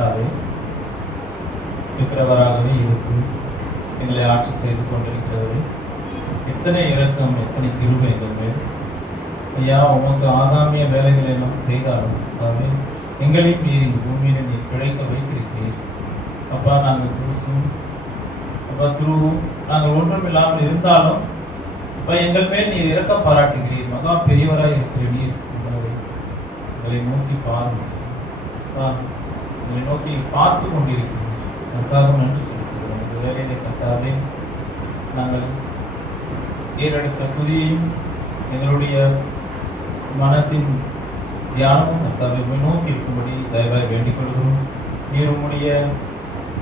கர்த்தாவே இருக்கிறவராகவே இருக்கு எங்களை ஆட்சி செய்து கொண்டிருக்கிறவரே, எத்தனை இரக்கம், எத்தனை கிருபை எங்கள் மேல். ஐயா, உமக்கு ஆகாமிய வேலைகளை எல்லாம் செய்தாலும் கர்த்தாவே எங்களையும் நீர் இந்த பூமியில நீர் பிழைக்க வைத்திருக்கிறீர். அப்பா, நாங்கள் புதுசும் அப்பா துருவும் நாங்கள் ஒன்றும் இல்லாமல் இருந்தாலும் அப்பா எங்கள் மேல் நீர் இரக்கம் பாராட்டுகிறீர். மகா பெரியவராய் இருக்கிற நீர் எங்களை நோக்கி பாருங்கள். எங்களை நோக்கி பார்த்து கொண்டிருக்கிறீர்கள். அதற்காக நன்றி செலுத்துகிறோம். இந்த வேலையை கர்த்தாவே நாங்கள் ஏறெடுக்கிற துதியையும் எங்களுடைய மனத்தின் தியானமும் கர்த்தாவை நோக்கி இருக்கும்படி தயவாய் வேண்டிக் கொள்கிறோம். நீர் உம்முடைய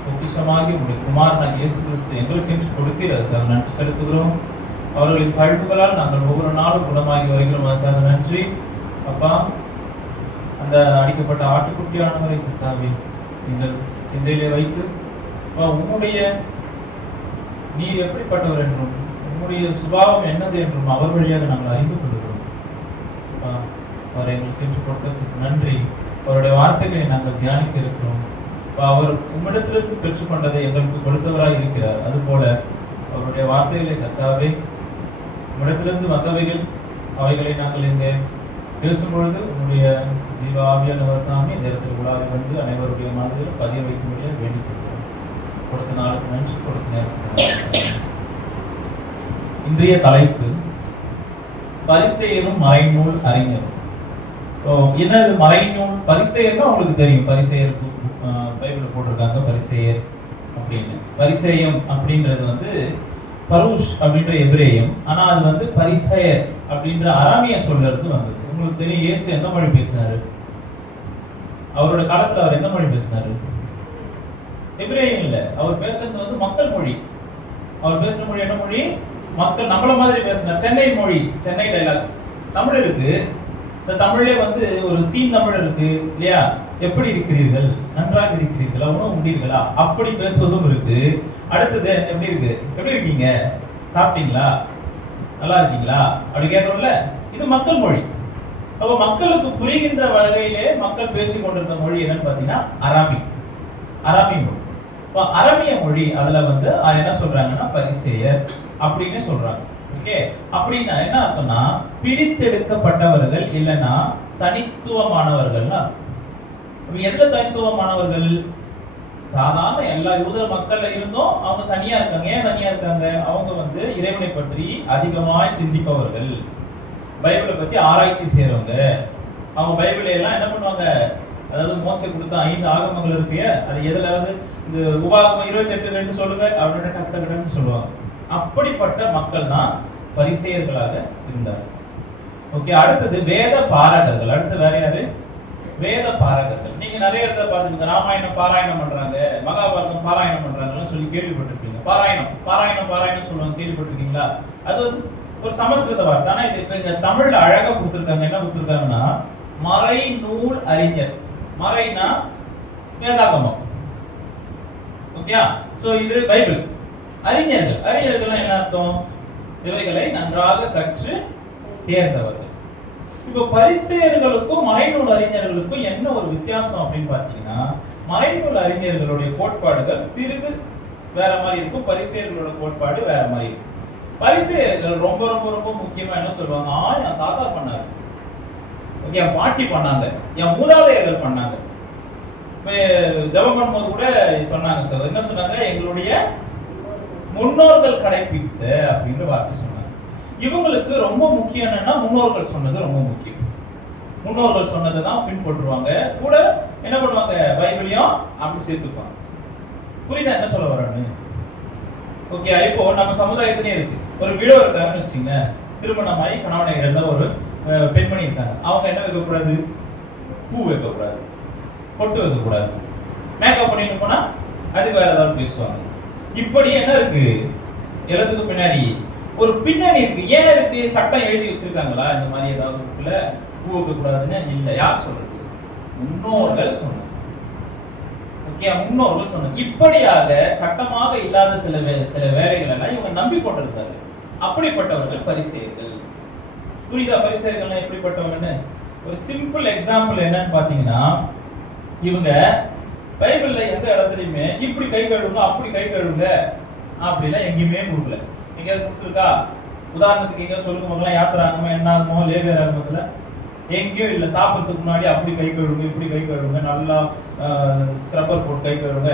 பொக்கிஷமாகி உங்களுடைய குமாரனாகிய இயேசு கிறிஸ்து எங்களுக்கென்று கொடுத்தீர். அதுக்காக நன்றி செலுத்துகிறோம். அவர்களின் தழுப்புகளால் நாங்கள் ஒவ்வொரு நாளும் குணமாகி வருகிறோம். அதுக்காக நன்றி. அப்பா, அந்த அடிக்கப்பட்ட ஆட்டுக்குட்டியானவரை கர்த்தாவே நீங்கள் சிந்தையிலே வைத்து உம்முடைய நீர் எப்படிப்பட்டவர் என்றும் உம்முடைய சுபாவம் என்னது என்றும் அவர் வழியாக நாங்கள் அறிந்து கொள்கிறோம். அவரை எங்களுக்கு என்று கொடுத்ததுக்கு நன்றி. அவருடைய வார்த்தைகளை நாங்கள் தியானிக்க இருக்கிறோம். அவர் உம்மிடத்திலிருந்து பெற்றுக்கொண்டதை எங்களுக்கு கொடுத்தவராக இருக்கிறார். அதுபோல அவருடைய வார்த்தைகளை கர்த்தாவே உம்மிடத்திலிருந்து வந்தவைகள் அவைகளை நாங்கள் இங்கே பேசும்பொழுது உங்களுடைய ஜீவ ஆவியானவர் தாமே இந்த இடத்தில் உலாவி வந்து அனைவருடைய மனதில் பதிய வைக்கும்படியாக வேண்டிக் கொள்கிறோம். கொடுத்த நாளுக்கு நன்றி, கொடுத்த நேரத்துக்கு. இன்றைய தலைப்பு பரிசேயரும் மறைநூல் அறிஞரும். என்னது மறைநூல்? பரிசேயர்னா உங்களுக்கு தெரியும். பரிசேயர் பைபிள் போட்டிருக்காங்க பரிசேயர் அப்படின்னு. பரிசேயம் அப்படின்றது வந்து பரூஷ் அப்படின்ற எபிரேயம். ஆனா அது வந்து பரிசேயர் அப்படின்ற அராமிய சொல்ல இருந்து வந்தது. உங்களுக்கு தெரியும், இயேசு எந்த மொழி பேசினாரு? அவரோட காலத்துல அவர் எந்த மொழி பேசினாரு? எபிரேயம் இல்ல. அவர் பேசுறது வந்து மக்கள் மொழி. அவர் பேசுற மொழி என்ன மொழி? மக்கள் நம்மள மாதிரி பேசினார். சென்னை மொழி, சென்னை டைலாக். தமிழ் இருக்கு. இந்த தமிழ்லே வந்து ஒரு தீன் தமிழ் இருக்கு இல்லையா? எப்படி இருக்கிறீர்கள்? நன்றாக இருக்கிறீர்களா? உணவு உண்டீர்களா? அப்படி பேசுவதும் இருக்கு. அடுத்தது எப்படி இருக்கு? எப்படி இருக்கீங்க? சாப்பிட்டீங்களா? நல்லா இருக்கீங்களா? அப்படி கேட்கறோம்ல. இது மக்கள் மொழி. அப்ப மக்களுக்கு புரிகின்ற வகையிலே மக்கள் பேசிக் கொண்டிருந்த மொழி என்னன்னு பாத்தீங்கன்னா அராமி மொழி. அரபிய மொழி அதுல வந்து என்ன சொல்றாங்கன்னா பரிசேயர் அப்படின்னு சொல்றாங்க. ஓகே, அப்படின்னா என்ன அர்த்தம்னா பிரித்தெடுக்கப்பட்டவர்கள் இல்லைன்னா தனித்துவமானவர்கள்னா. எதுல தனித்துவமானவர்கள்? சாதாரண எல்லா யூத மக்கள்ல இருந்தும் அவங்க தனியா இருக்காங்க. ஏன் தனியா இருக்காங்க? அவங்க வந்து இறைவனை பற்றி அதிகமாய் சிந்திப்பவர்கள், பைபிளை பத்தி ஆராய்ச்சி செய்யறவங்க. அவங்க பைபிளை எல்லாம் என்ன பண்ணுவாங்க? அதாவது மோசே கொடுத்த 5 ஆகமங்கள் இருக்கு, அது எதுல வந்து இந்த உபாகமம் 28:2 சொல்லுங்க அப்படின்னு டக்கு சொல்லுவாங்க. அப்படிப்பட்ட மக்கள் தான் பரிசேயர்களாக இருந்தார். ஓகே, அடுத்தது வேத பாரகர்கள். அடுத்து வேற யாரு? வேத பாரகர்கள். நீங்க நிறைய இடத்துல பாத்துக்கீங்க. ராமாயணம் பாராயணம் பண்றாங்க, மகாபாரதம் பாராயணம் பண்றாங்கன்னு சொல்லி கேள்விப்பட்டிருப்பீங்க. பாராயணம் சொல்லுவாங்க, கேள்விப்பட்டிருக்கீங்களா? அது வந்து ஒரு சமஸ்கிருத வார்த்தை. ஆனா இது இப்ப இங்க தமிழ்ல அழகா கொடுத்திருக்காங்க. என்ன கொடுத்திருக்காங்கன்னா மறை நூல் அறிஞர். மறைனா வேதாகமம். ஓகே, சோ இது பைபிள். அறிஞர்கள் என்ன அர்த்தம்? இவைகளை நன்றாக கற்று தேர்ந்தவர்கள். இப்ப பரிசேயர்களுக்கும் மறைநூல் அறிஞர்களுக்கும் என்ன ஒரு வித்தியாசம் அப்படின்னு பாத்தீங்கன்னா, மறைநூல் அறிஞர்களுடைய கோட்பாடுகள் சிறிது வேற மாதிரி இருக்கும், பரிசேயர்களோட கோட்பாடு வேற மாதிரி இருக்கும். பரிசேயர்கள் ரொம்ப ரொம்ப ரொம்ப முக்கியமா என்ன சொல்லுவாங்க? என் தாத்தா பண்ணாரு, என் பாட்டி பண்ணாங்க, என் மூதாதையர்கள் பண்ணாங்க. ஜெபம் பண்ணும்போது கூட சொன்னாங்க சார், என்ன சொன்னாங்க? எங்களுடைய முன்னோர்கள் கடைபிடித்த அப்படின்ற வார்த்தை சொன்னாங்க. இவங்களுக்கு ரொம்ப முக்கியம் என்னன்னா முன்னோர்கள் சொன்னது ரொம்ப முக்கியம். முன்னோர்கள் சொன்னதை தான் பின்பற்றுவாங்க. கூட என்ன பண்ணுவாங்க? பைபிளையும் அப்படி சேர்த்துப்பாங்க. புரியுதா என்ன சொல்ல வர்றேன்னு? ஓகே, இப்போ நம்ம சமுதாயத்திலே இருக்கு. ஒரு விடோ இருக்காங்கன்னு வச்சுங்க, திருமணமாயி கணவனை இழந்த ஒரு பெண்மணி இருக்காங்க. அவங்க என்ன வைக்கக்கூடாது? பூ வைக்கக்கூடாது, பொட்டு வைக்கக்கூடாது, மேக்கப் பண்ணிட்டு போனா அதுக்கு வேற ஏதாவது பேசுவாங்க. இப்படி என்ன இருக்கு? எல்லாத்துக்கும் பின்னாடி ஒரு பின்னணி இருக்கு. ஏன் இருக்கு? சட்டம் எழுதி வச்சிருக்காங்களா இந்த மாதிரி ஏதாவது இருக்குல்ல பூ வைக்கக்கூடாதுன்னு? இல்ல. யார் சொல்றது? முன்னோர்கள் சொன்னாங்க. ஓகே, முன்னோர்கள் சொன்னாங்க. இப்படியாக சட்டமாக இல்லாத சில வேலைகள் எல்லாம் இவங்க நம்பிக்கொண்டிருந்தாங்க. அப்படிப்பட்டவர்கள் பரிசேயர்கள். புரியுதா? பரிசேயர்கள் எப்படிப்பட்டவங்கன்னு ஒரு சிம்பிள் எக்ஸாம்பிள் என்னன்னு பாத்தீங்கன்னா, இவங்க பைபிள்ல எந்த இடத்துலயுமே இப்படி கை கழுவுங்க அப்படி கை கழுவுங்க அப்படிலாம் எங்கேயுமே கொடுக்கல. எங்கேயாவது கொடுத்துருக்கா? உதாரணத்துக்கு எங்கேயாவது சொல்லுங்க பார்க்கலாம். யாத்திராகமோ என்ன ஆகுமோ லேவியர் ஆகமத்துல எங்கேயும் இல்லை. சாப்பிட்றதுக்கு முன்னாடி அப்படி கை கழுவுங்க இப்படி கை கழுவுங்க நல்லா ஸ்க்ரப்பர் போட்டு கை கழுவுங்க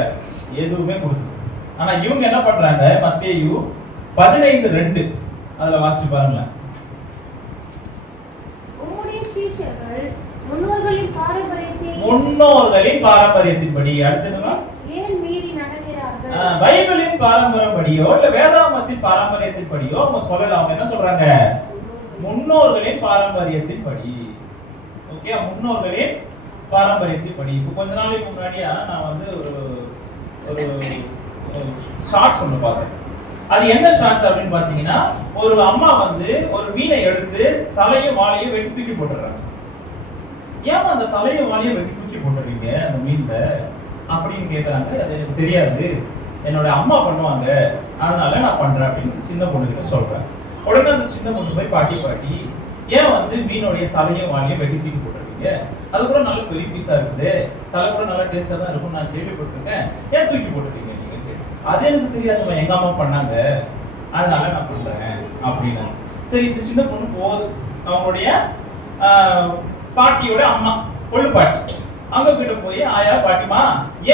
எதுவுமே கொடுக்கல. ஆனா இவங்க என்ன பண்றாங்க? மத்தேயு 15:2 அதுல வாசிச்சு பாருங்களேன். முன்னோர்களின் பாரம்பரியத்தின்படி அடுத்து பைபிளின் பாரம்பரியப்படியோ இல்ல வேதாகமத்தின் பாரம்பரியத்தின்படியோ அவங்க சொல்லல. அவங்க என்ன சொல்றாங்க? முன்னோர்களின் பாரம்பரியத்தின்படி. ஓகே, முன்னோர்களின் பாரம்பரியத்தின்படி. இப்போ கொஞ்ச நாளைக்கு முன்னாடியா நான் வந்து ஒரு ஷார்ட்ஸ் ஒன்று பார்த்தேன். அது என்ன ஷார்ட்ஸ் அப்படின்னு பாத்தீங்கன்னா, ஒரு அம்மா வந்து ஒரு மீனை எடுத்து தலையும் வாழையும் வெட்டி தூக்கி போட்டுறாங்க. ஏன் அந்த தலையும் வாழையும் வெட்டி தூக்கி போட்டுறீங்க அந்த மீன்ல அப்படின்னு கேட்கறாங்க. அது எனக்கு தெரியாது, என்னோட அம்மா பண்ணுவாங்க, அதனால நான் பண்றேன் அப்படின்னு சின்ன பொண்ணுகிட்ட சொல்றேன். உடனே அந்த சின்ன பொண்ணு போய் பாட்டி ஏன் வந்து மீனுடைய தலையும் வாழையும் வெட்டி தூக்கி போட்டுறீங்க? அது கூட நல்ல பெரிய பீஸா இருக்குது, தலை கூட நல்லா டேஸ்டா தான் இருக்கும், நான் கேள்விப்பட்டிருக்கேன், ஏன் தூக்கி போட்டுறீங்க? அது எனக்கு தெரியாதுமா, எங்க அம்மா பண்ணாங்க, அதனால நான் பண்றேன் அப்படின்னு. சரி, இந்த சின்ன பொண்ணு போகுது அவங்களுடைய பாட்டியோட அம்மா கொள்ளு பாட்டி அங்க கிட்ட போய், ஆயா பாட்டிமா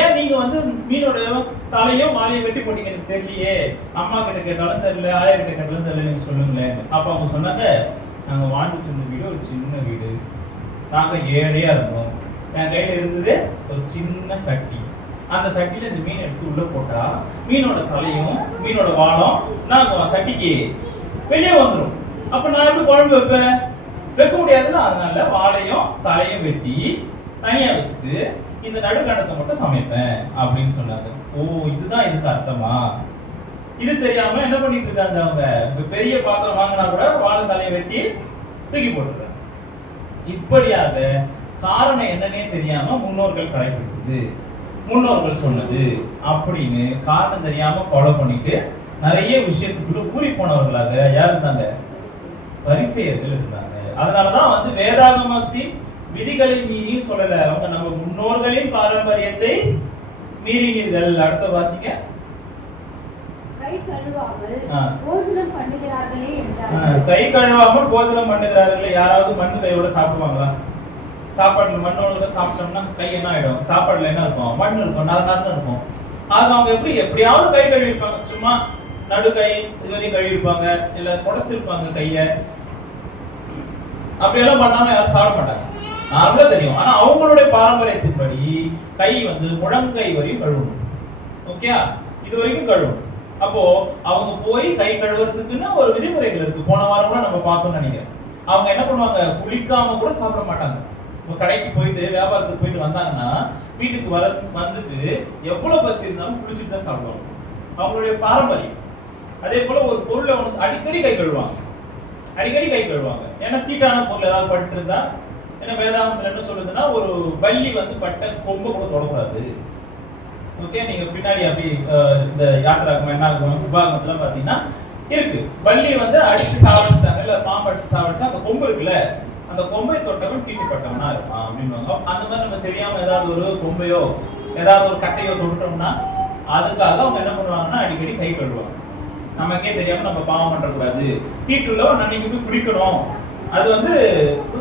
ஏன் நீங்க வந்து மீனோட தலையும் வாழையும் வெட்டி போட்டீங்க? எனக்கு தெரியலையே, அம்மா கிட்ட கேட்டாலும் தெரியல, ஆயா கிட்ட கேட்டாலும் தெரியல, நீங்க சொல்லுங்களேன். அப்ப அவங்க சொன்னாங்க, நாங்க வாழ்ந்துட்டு இருந்த வீடு ஒரு சின்ன வீடு, நாங்க ஏழையா இருந்தோம், என் கையில இருந்தது ஒரு சின்ன சட்டி, அந்த சட்டியில இந்த மீன் எடுத்து உள்ள போட்டா மீனோட தலையும் மீனோட வாழும் நான் சட்டிக்கு வெளியே வந்துடும். அப்ப நான் எப்படி குழம்பு வைப்பேன்? வைக்க முடியாதுல்ல, அதனால வாழையும் தலையும் வெட்டி தனியா வச்சுட்டு இந்த நடுக்கண்டத்தை மட்டும் சமைப்பேன் அப்படின்னு சொன்னாங்க. ஓ, இதுதான் இதுக்கு அர்த்தமா? இது தெரியாம என்ன பண்ணிட்டு இருக்காங்க அவங்க? பெரிய பாத்திரம் வாங்கினா கூட வாழை தலையை வெட்டி தூக்கி போட்டுருக்காங்க. இப்படியாக காரணம் என்னன்னே தெரியாம முன்னோர்கள் கடைபிடிக்குது, முன்னோர்கள் சொன்னது அப்படின்னு காரணம் தெரியாம ஃபாலோ பண்ணிட்டு நிறைய விஷயத்துக்குள்ள ஊறி போனவர்களாக யார் இருந்தாங்க? பரிசேயர்கள் இருந்தாங்க. அதனாலதான் வந்து வேதாகமத்தின் விதிகளை மீறி சொல்லல, அவங்க நம்ம முன்னோர்களின் பாரம்பரியத்தை மீறினீர்கள். அடுத்த வாசிங்க. கை கழுவாமல் போஜனம் பண்ணுகிறார்களே. யாராவது மண்ணு கையோட சாப்பிடுவாங்களா? சாப்பாடுல மண்ணோட சாப்பிட்டோம்னா கை என்ன ஆயிடும்? சாப்பாடுல என்ன இருக்கும்? மண் இருக்கும், நரநரன்னு இருக்கும். அது அவங்க எப்படியாவது கை கழுவி இருப்பாங்க, சும்மா நடு கை இதுவரையும் கழுவி இருப்பாங்க, இல்ல தொடச்சிருப்பாங்க கைய. அப்படியெல்லாம் பண்ணாம யாரும் சாப்பிட மாட்டாங்க, நார்மலா தெரியும். ஆனா அவங்களுடைய பாரம்பரியத்தின்படி கை வந்து முழங்கை வரையும் கழுவணும். ஓகே, இது வரைக்கும் கழுவணும். அப்போ அவங்க போய் கை கழுவுறதுக்குன்னு ஒரு விதிமுறைகள் இருக்கு. போன வாரம் கூட நம்ம பார்த்தோம்னு நினைக்கிறேன். அவங்க என்ன பண்ணுவாங்க? குளிக்காம கூட சாப்பிட மாட்டாங்க. கடைக்கு போயிட்டு வியாபாரத்துக்கு போயிட்டு வந்தாங்கன்னா வீட்டுக்கு வந்துட்டு எவ்வளவு பசி இருந்தாலும் குளிச்சுட்டு தான் சாப்பிடுவாங்க. அவங்களுடைய பாரம்பரியம். அதே போல ஒரு பொருளை அடிக்கடி கை கழுவாங்க, அடிக்கடி கை கழுவாங்க. ஏன்னா தீட்டான பொருள் ஏதாவது பட்டு இருந்தா, ஏன்னா வேதாகமத்துல என்ன சொல்லுதுன்னா, ஒரு பள்ளி வந்து பட்ட கொம்பு கூட தொடக்கூடாது. ஓகே, நீங்க பின்னாடி அப்படி இந்த யாத்திராகமம் என்ன ஆகும் விபாகத்துல பாத்தீங்கன்னா இருக்கு, பள்ளி வந்து அடிச்சு சாவடிச்சிட்டாங்க, இல்ல பாம்பு அடிச்சு சாவடிச்சா அந்த கொம்பு இருக்குல்ல, அந்த கொம்பை தொட்டவன் தீட்டுப்பட்டவனா இருப்பான் அப்படின்வாங்க. அந்த மாதிரி நம்ம தெரியாம ஏதாவது ஒரு கொம்பையோ ஏதாவது ஒரு கட்டையோ தொட்டோம்னா அதுக்காக அவங்க என்ன பண்ணுவாங்கன்னா அடிக்கடி கை கழுவாங்க. நமக்கே தெரியாம நம்ம பாவம் பண்ணக்கூடாது, தீட்டுள்ள அன்னைக்கு போய் குடிக்கணும், அது வந்து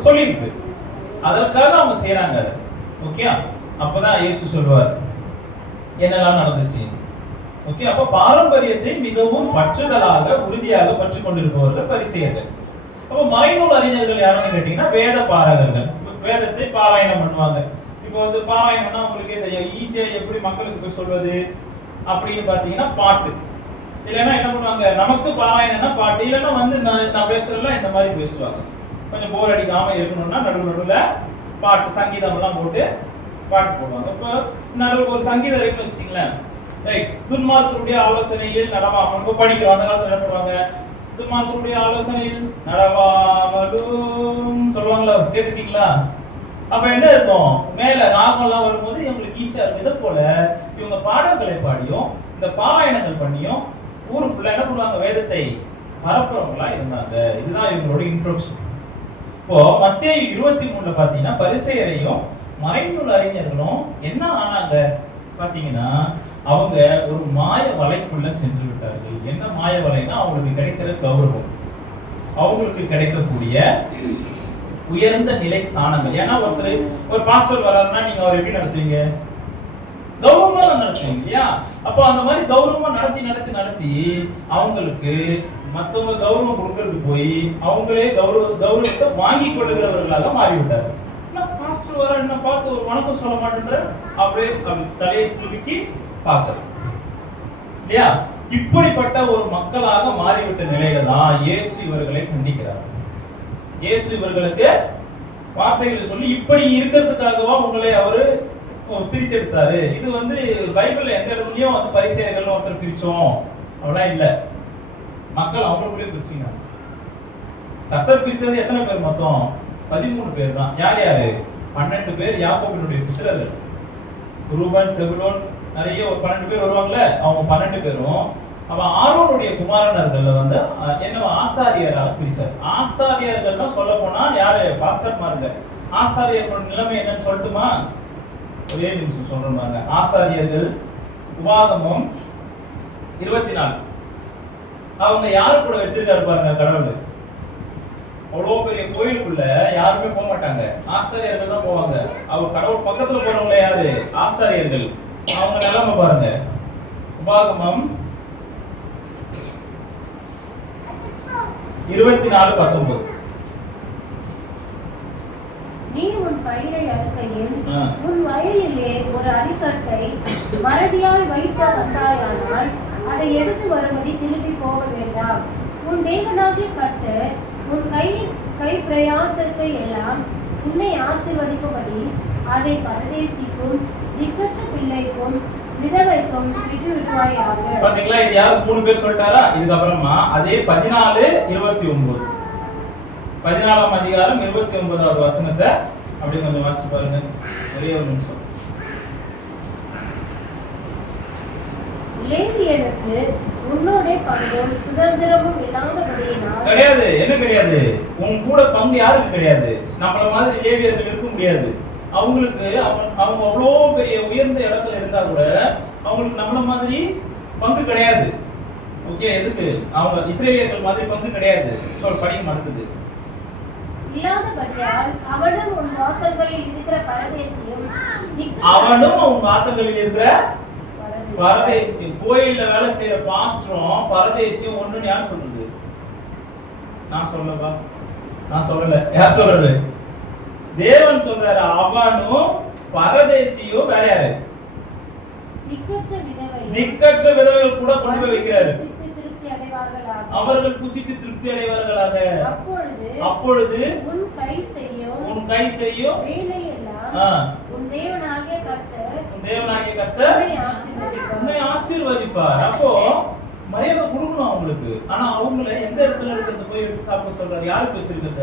சொல்லியிருக்கு, அதற்காக அவங்க செய்யறாங்க. ஓகே, அப்பதான் இயேசு சொல்லுவார் என்னெல்லாம் நடந்துச்சு. ஓகே, அப்ப பாரம்பரியத்தை மிகவும் பற்றுதலாக உறுதியாக பற்றி கொண்டிருப்பவர்கள் பரிசேயர்கள். அப்ப மறைநூல் அறிஞர்கள் யாருன்னு கேட்டீங்கன்னா வேத பாரகர்கள். வேதத்தை பாராயணம் பண்ணுவாங்க. இப்போ வந்து பாராயணம்னா உங்களுக்கே தெரியும், ஈஸியா எப்படி மக்களுக்கு போய் சொல்வது அப்படின்னு பாத்தீங்கன்னா பாட்டு, இல்லைன்னா என்ன பண்ணுவாங்க, நமக்கு பாராயணம்னா பாட்டு, இல்லைன்னா வந்து நான் பேசுறதுல இந்த மாதிரி பேசுவாங்க. கொஞ்சம் போர் அடிக்காம இருக்கணும்னா நடுவுல பாட்டு சங்கீதம் எல்லாம் போட்டு பாட்டு போடுவாங்க. இப்போ நடுவில் ஒரு சங்கீதம் இருக்குன்னு வச்சுங்களேன், ரைட், துன்மார்க்கருடைய ஆலோசனையில் நடவாமல். இப்போ படிக்கிறோம், அந்த காலத்துல என்ன பண்ணுவாங்க, துன்மார்க்கருடைய ஆலோசனையில் நடவாமலும் சொல்லுவாங்களா, கேட்டுட்டீங்களா? அப்ப என்ன இருக்கும், மேல ராகம் எல்லாம் வரும்போது இவங்களுக்கு ஈஸியா இருக்கும். இதை போல இவங்க பாடல்களை பாடியும் இந்த பாராயணங்கள் பண்ணியும் ஊரு ஃபுல்லா என்ன பண்ணுவாங்க, வேதத்தை பரப்புறவங்களா இருந்தாங்க. இதுதான் இவங்களோட இன்ட்ரோடக்ஷன். இப்போ மத்தேயு 23 பாத்தீங்கன்னா பரிசேயரையும் மறைநூல் அறிஞர்களும் என்ன ஆனாங்க? பாத்தீங்கன்னா அவங்க ஒரு மாய வலைக்குள்ள சென்று விட்டார்கள். என்ன மாய வலைன்னா அவங்களுக்கு கிடைக்கிற கௌரவம், அவங்களுக்கு கிடைக்கக்கூடிய உயர்ந்த நிலை ஸ்தானங்கள். ஏன்னா ஒருத்தர் ஒரு பாஸ்டர் வர்றாருன்னா நீங்க அவர் எப்படி நடத்துவீங்க? கௌரவமா நடத்துவீங்க இல்லையா? அப்போ அந்த மாதிரி கௌரவமா நடத்தி நடத்தி நடத்தி அவங்களுக்கு மற்றவங்க கௌரவம் கொடுக்கறதுக்கு போய் அவங்களே கௌரவத்தை வாங்கி கொள்ளுகிறவர்களாக மாறிவிட்டார். பாஸ்டர் வர என்ன பார்த்து ஒரு வணக்கம் சொல்ல மாட்டேன்ற அப்படியே தலையை துலுக்கி பார்க்கறது இல்லையா? இப்படிப்பட்ட ஒரு மக்களாக மாறிவிட்ட நிலையில தான் இயேசு இவர்களை கண்டிக்கிறார். இயேசு இவர்களுக்கு வார்த்தைகளை சொல்லி இப்படி இருக்கிறதுக்காகவா உங்களை அவரு பிரித்தெடுத்தாரு. இது பைபிள்ல எந்த இடத்துலயும் பரிசேயர்கள் ஒருத்தர் பிரிச்சோம் அப்படிலாம் இல்ல. மக்கள் அவங்களுக்குள்ளே பிரிச்சிங்க. கர்த்தர் பிரித்தது எத்தனை பேர்? மொத்தம் 13 பேர் தான். யார் யாரு? 12 பேர் யாக்கோபினுடைய புத்திரர்கள். ரூபன், செபுலோன், நிறைய ஒரு 12 பேர் வருவாங்கல்ல, அவங்க 12 பேரும் அவன் ஆரோனுடைய குமாரனர்கள்ல என்ன ஆசாரியராக பிரிச்சார். ஆசாரியர்கள் தான் சொல்ல போனா யாரு? பாஸ்டர்மாருங்க. ஆசாரியர்களோட நிலைமை என்னன்னு சொல்லட்டுமா? ஒரே நிமிஷம் சொல்றாங்க. ஆசாரியர்கள் உபாகமம் 24 அவங்க யாரு கூட வச்சிருக்காரு பாருங்க கடவுள். அவ்வளவு பெரிய கோயிலுக்குள்ள யாருமே போக மாட்டாங்க, ஆசாரியர்கள் தான் போவாங்க. அவர் கடவுள் பக்கத்துல போறவங்க யாரு? ஆசாரியர்கள். அவங்க நிலைமை பாருங்க. உபாகமம் 24:19 நீ உன் பயிரை அறுக்கையில் உன் வயலிலே ஒரு அரிக்கட்டை மறதியாய் வைத்து வந்தாயானால் அதை எடுத்து வரும்படி திரும்பி போக வேண்டாம். உன் தேவனாகிய கர்த்தர் உன் கை பிரயாசத்தை எல்லாம் உன்னை ஆசீர்வதிக்கும்படி அதை பரதேசிக்கும் திக்கற்ற பிள்ளைக்கும் விதவைக்கும் விட்டு விடுவாயாக. பாத்தீங்களா? இது யாரு? 3 பேர் சொல்லிட்டாரா? இதுக்கப்புறமா அதே 14:29 14ஆம் அதிகாரம் 29வது வசனத்தை அப்படியே கொஞ்சம் வாசிச்சு பாருங்க. ஒரே ஒரு நிமிஷம். லேவியருக்கு உன்னோட பங்கும் சுதந்திரமும் இல்லாதபடியினால் கிடையாது. என்ன கிடையாது? உன் கூட பங்கு யாருக்கு கிடையாது? நம்மள மாதிரி லேவியர்கள் இருக்க முடியாது. அவங்களுக்கு அவங்க அவ்வளோ பெரிய உயர்ந்த இடத்துல இருந்தா கூட அவங்களுக்கு நம்மள மாதிரி பங்கு கிடையாது. ஓகே, எதுக்கு? அவங்க இஸ்ரேலியர்கள் மாதிரி பங்கு கிடையாது. படிக்க மாட்டேங்குது. இல்லாதபடியால் அவனும் உன் வாசல்களில் இருக்கிற பரதேசியும் பரதேசியும் கோயில்ல வேலை செய்யற பாஸ்டரும் பரதேசியும் ஒண்ணுன்னு யார் சொல்றது? நான் சொல்லவா? நான் சொல்லல. யார் சொல்றது? தேவன் சொல்றாரு. அவனும் பரதேசியும் வேற யாரு? திக்கற்ற விதவைகள் கூட கொண்டு போய் வைக்கிறாரு. அவர்கள் புசித்து திருப்தி அடைவார்களாக. அப்பொழுது உன் கை செய்யும் வேலையெல்லாம் உன் தேவனாகிய கர்த்தர் உன்னை ஆசீர்வதிப்பார். அப்போ மரியாதை கொடுக்கணும் அவங்களுக்கு. ஆனா அவங்கள எந்த இடத்துல இருக்கிறத போய் எடுத்து சாப்பிட சொல்றாரு? யாருக்கு வச்சிருக்கிறத?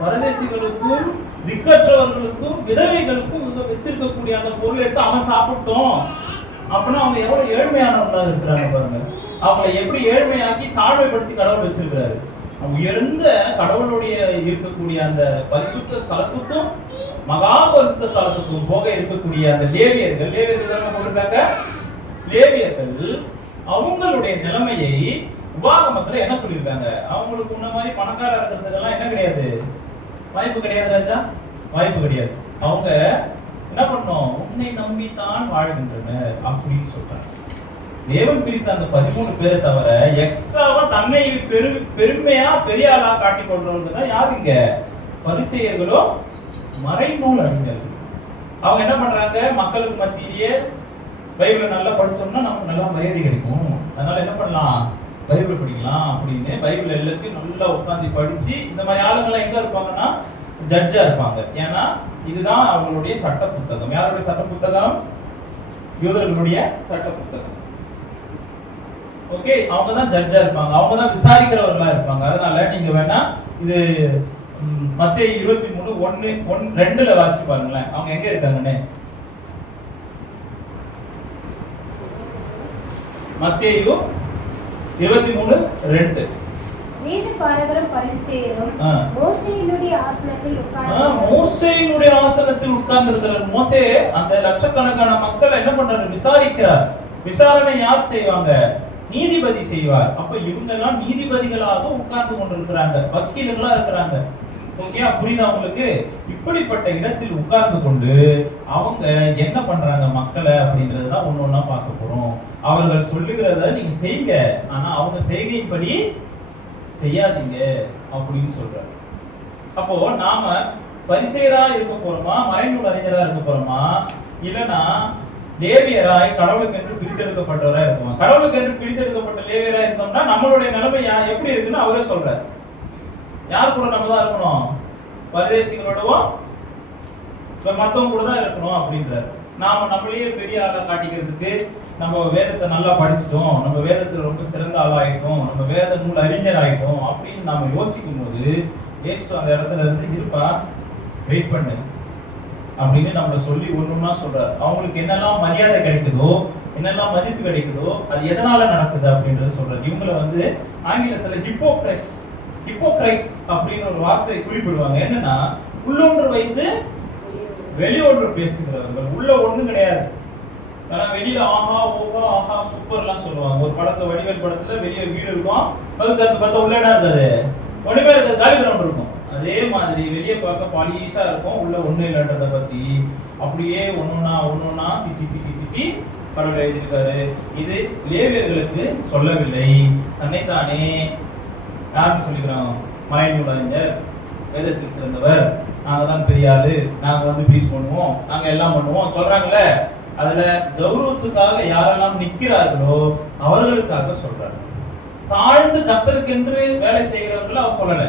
பரதேசிகளுக்கும் திக்கற்றவர்களுக்கும் விதவைகளுக்கும் வச்சிருக்கக்கூடிய அந்த பொருள் எடுத்து அவன் சாப்பிட்டோம் அப்படின்னா அவங்க எவ்வளவு ஏழ்மையானவர்களாக இருக்கிறாங்க பாருங்க. அவங்களை எப்படி ஏழ்மையாக்கி தாழ்மைப்படுத்தி கடவுள் வச்சிருக்கிறாரு. உயர்ந்த கடவுளுடைய இருக்கக்கூடிய அந்த பரிசுத்த ஸ்தலத்துக்கும் மகா பரிசுத்த ஸ்தலத்துக்கும் போக இருக்கக்கூடிய அந்த லேவியர்கள் போட்டிருக்காங்க. லேவியர்கள் அவங்களுடைய நிலைமையை உபாகமத்துல என்ன சொல்லியிருக்காங்க? அவங்களுக்கு முன்ன மாதிரி பணக்காரா இருக்கிறதுக்கெல்லாம் என்ன கிடையாது? வாய்ப்பு கிடையாது ராஜா, வாய்ப்பு கிடையாது. அவங்க என்ன பண்ணோம்? உன்னை நம்பித்தான் வாழ்கின்றனர் அப்படின்னு சொல்றாங்க. தேவன் பிரித்த அந்த 13 பேரை தவிர எக்ஸ்ட்ராவா தன்னை பெருமையா பெரிய ஆளா காட்டிக் கொள்றவங்க தான் யாரு? இங்க பரிசேயர்களோ மறைநூல் அறிஞர்கள். அவங்க என்ன பண்றாங்க? மக்களுக்கு மத்தியிலேயே பைபிளை நல்லா படிச்சோம்னா நமக்கு நல்லா மரியாதை கிடைக்கும், அதனால என்ன பண்ணலாம்? பைபிள் படிக்கலாம் அப்படின்னு பைபிள் எல்லாத்தையும் நல்லா உட்காந்து படிச்சு இந்த மாதிரி ஆளுங்கெல்லாம் எங்க இருப்பாங்கன்னா ஜட்ஜா இருப்பாங்க. ஏன்னா இதுதான் அவங்களுடைய சட்ட புத்தகம். யாருடைய சட்ட புத்தகம்? யூதர்களுடைய சட்ட புத்தகம். ஓகே, அவங்க தான் ஜட்ஜா இருப்பாங்க, அவங்க தான் விசாரிக்கிறவர்களா இருப்பாங்க. அதனால நீங்க வேணா இது மத்தேயு 23:1-2 வாசிச்சு பாருங்களேன். அவங்க எங்க இருக்காங்கன்னு. மத்தேயு 23:2 வேதபாரகரும் பரிசேயரும் ஆ. மோசேயினுடைய ஆசனத்தில் மோசேயினுடைய ஆசனத்தில் உட்கார்ந்து இருக்கிறார். மோசே அந்த லட்சக்கணக்கான மக்களை என்ன பண்றாரு? விசாரிக்கிறார். விசாரணை யார் செய்வாங்க? நீதிபதி செய்வார். அப்ப இவங்க எல்லாம் நீதிபதிகளாக உட்கார்ந்து கொண்டிருக்கிறாங்க, வக்கீல்களா இருக்கிறாங்க. ஓகே, புரியுதா உங்களுக்கு? இப்படிப்பட்ட இடத்தில் உட்கார்ந்து கொண்டு அவங்க என்ன பண்றாங்க மக்களை அப்படின்றதுதான் ஒண்ணு ஒண்ணா பார்க்க போறோம். அவர்கள் சொல்லுகிறத நீங்க செய்யுங்க, ஆனா அவங்க செய்கையின்படி செய்யாதீங்க அப்படின்னு சொல்றாரு. அப்போ நாம பரிசேயரா இருக்க போறோமா, மறைநூல் அறிஞரா இருக்க போறோமா, இல்லனா லேவியராய் கடவுளுக்கு என்று பிரித்தெடுக்கப்பட்டவரா இருக்குமா? கடவுளுக்கு என்று பிரித்தெடுக்கப்பட்ட லேவியரா இருந்தோம்னா நம்மளுடைய நிலைமை எப்படி இருக்குன்னு அவரே சொல்றாரு. யார் கூட நம்ம தான் இருக்கணும்? பரதேசிகளோடவும் மத்தவங்க கூட தான் இருக்கணும் அப்படின்றாரு. நாம நம்மளையே பெரிய ஆளா காட்டிக்கிறதுக்கு நம்ம வேதத்தை நல்லா படிச்சிட்டோம், நம்ம வேதத்துல ரொம்ப சிறந்த ஆளாயிட்டோம், நம்ம வேத நூல் அறிஞர் ஆயிட்டோம் அப்படின்னு நாம யோசிக்கும் போது இயேசு அந்த இடத்துல இருந்து இருப்பா, வெயிட் பண்ணு அப்படின்னு நம்மள சொல்லி ஒண்ணுன்னா சொல்றாரு. அவங்களுக்கு என்னெல்லாம் மரியாதை கிடைக்குதோ, என்னெல்லாம் மதிப்பு கிடைக்குதோ அது எதனால நடக்குது அப்படின்றத சொல்றாரு. இவங்களை வந்து ஆங்கிலத்துல ஹிப்போக்ரைட்ஸ் அப்படின்னு ஒரு வார்த்தை குறிப்பிடுவாங்க. என்னன்னா உள்ளொன்று வைத்து வெளியொன்று பேசுகிறவர்கள். உள்ள ஒண்ணும் கிடையாது, ஆனா வெளியில ஆஹா ஓஹா ஆஹா சூப்பர்லாம் சொல்லுவாங்க. ஒரு படத்துல, வடிவேல் படத்துல வெளியே வீடு இருக்கும், அதுக்கு பார்த்தா உள்ள என்ன இருக்காது, ஒண்ணுமே இருக்காது, காலி கிரவுண்ட் இருக்கும். அதே மாதிரி வெளியே பார்க்க பாலிஷா இருக்கும், உள்ள ஒண்ணு இல்லைன்றத பத்தி அப்படியே ஒன்னொன்னா திட்டி கடவுள் எழுதியிருக்காரு. இது லேவியர்களுக்கு சொல்லவில்லை, தன்னைத்தானே யாருன்னு சொல்லிக்கிறாங்க? மறைநூல் அறிஞர், வேதத்துக்கு சிறந்தவர், நாங்க தான் பெரிய ஆளு, நாங்க வந்து பீஸ் பண்ணுவோம், நாங்க எல்லாம் பண்ணுவோம் சொல்றாங்கல்ல. அதுல கௌரவத்துக்காக யாரெல்லாம் நிக்கிறார்களோ அவர்களுக்காக சொல்றாரு. தாழ்ந்து கர்த்தருக்கென்று வேலை செய்கிறவர்கள் அவர் சொல்லல.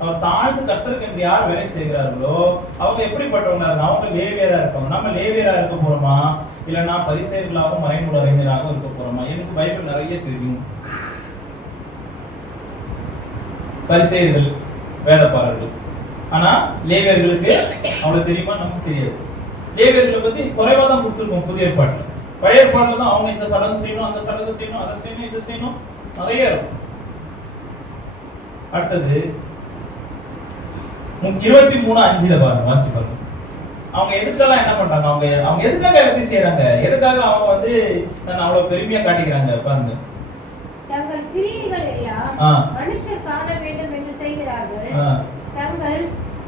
அவர் தாழ்ந்து கர்த்தருக்கென்று யார் வேலை செய்கிறார்களோ அவங்க எப்படிப்பட்டவங்க? அவங்க லேவியரா இருப்பாங்க. நம்ம லேவியரா இருக்க போறோமா, இல்லைன்னா பரிசேயர்களாகவும் மறைநூல் அறிஞராகவும் இருக்க போறோமா? எனக்கு பைபிள் நிறைய தெரியும். பரிசேயர்கள் வேதப்பாரர்கள், ஆனா லேவியர்களுக்கு அவ்வளவு தெரியுமா? நமக்கு தெரியாது. லேவியர்களை பத்தி குறைவா தான் கொடுத்துருக்கோம் புதிய ஏற்பாட்டுல. பழைய ஏற்பாட்டுல தான் அவங்க இந்த சடங்கு செய்யணும், அந்த சடங்கு செய்யணும், அதை செய்யணும், இதை செய்யணும், நிறைய இருக்கும். அடுத்தது 23:5 பாருங்க, வாசி பாருங்க. அவங்க எதுக்கெல்லாம் என்ன பண்றாங்க, அவங்க எதுக்காக எல்லாத்தையும் செய்யறாங்க, எதுக்காக அவங்க வந்து நான் அவ்வளவு பெருமையா காட்டிக்கிறாங்க பாருங்க. தங்கள் கிரியைகள் எல்லாம் மனுஷர் காண வேண்டும் என்று செய்கிறார்கள். தங்கள்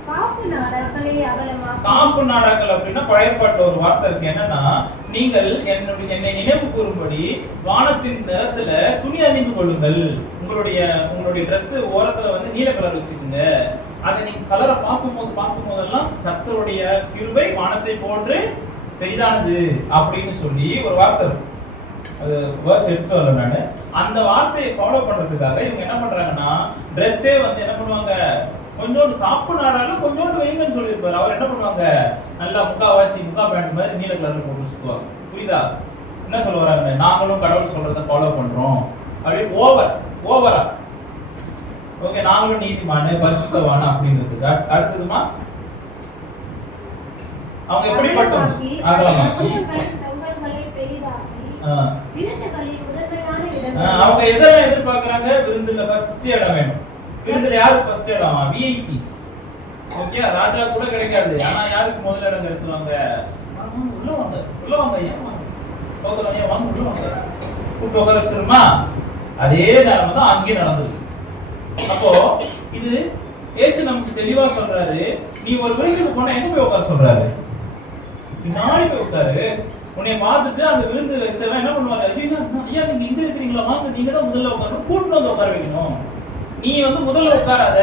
காப்பு நாடாக்களை அகலமாக்கி. காப்பு நாடாக்கள் அப்படின்னா பழைய ஏற்பாட்டுல ஒரு வார்த்தை இருக்கு. என்னன்னா, நீங்கள் என்னை நினைவு கூறும்படி வானத்தின் நிறத்துல துணி அணிந்து கொள்ளுங்கள். உங்களுடைய Dress ஓரத்துல வந்து நீல கலர் வச்சுக்கோங்க. அதை நீங்க கலரை பார்க்கும் போதெல்லாம் கர்த்தருடைய கிருபை வானத்தை போன்று பெரிதானது அப்படின்னு சொல்லி ஒரு வார்த்தை இருக்கு. அது வேர்ஸ் எடுத்து வரல நானு. அந்த வார்த்தையை ஃபாலோ பண்றதுக்காக இவங்க என்ன பண்றாங்கன்னா, ட்ரெஸ்ஸே வந்து என்ன பண்ணுவாங்க, கொஞ்சோண்டு காப்பு நாடால கொஞ்சோண்டு வைங்கன்னு சொல்லியிருப்பாரு. அவர் என்ன பண்ணுவாங்க, நல்லா முக்கா பேண்ட் மாதிரி நீல கலர்ல போட்டு சுத்துவாங்க. புரியுதா என்ன சொல்ல வராங்க? நாங்களும் கடவுள் சொல்றதை ஃபாலோ பண்றோம் அப்படி ஓவரா. ஓகே, நாங்களும் நீதிமான பரிசுத்தவான அப்படிங்கிறது. அடுத்ததுமா அவங்க எப்படிப்பட்டவங்க? ஆகலமாக்கி அவங்க எதெல்லாம் எதிர்பார்க்கறாங்க? விருந்துல ஃபர்ஸ்ட் இடம் வேணும். விருந்துல யாருக்கு ஃபர்ஸ்ட் இடம்? விஐபிஸ். ஓகே, ராஜா கூட கிடைக்காது, ஆனா யாருக்கு முதல் இடம் கிடைச்சுவாங்க? உள்ள வாங்க ஏன் வாங்க சோதரன், ஏன் வாங்க உள்ள வாங்க கூப்பிட்டு உட்கார வச்சிருமா. அதே நேரம் தான் அங்கேயும் நடந்தது. அப்போ இது ஏசு நமக்கு தெளிவா சொல்றாரு, நீ ஒரு விருந்துக்கு போனா எங்க போய் உட்கார சொல்றாரு? பின்னாடி போய் உட்காரு. உன்னை பார்த்துட்டு அந்த விருந்து வச்சவன் என்ன பண்ணுவாரு, ஐயா நீங்க இங்க இருக்கிறீங்களா, வாங்க நீங்க தான் முதல்ல உட்காரணும், கூட்டு வந்து உட்கார வைக்கணும். நீ வந்து முதல்ல உட்காராத,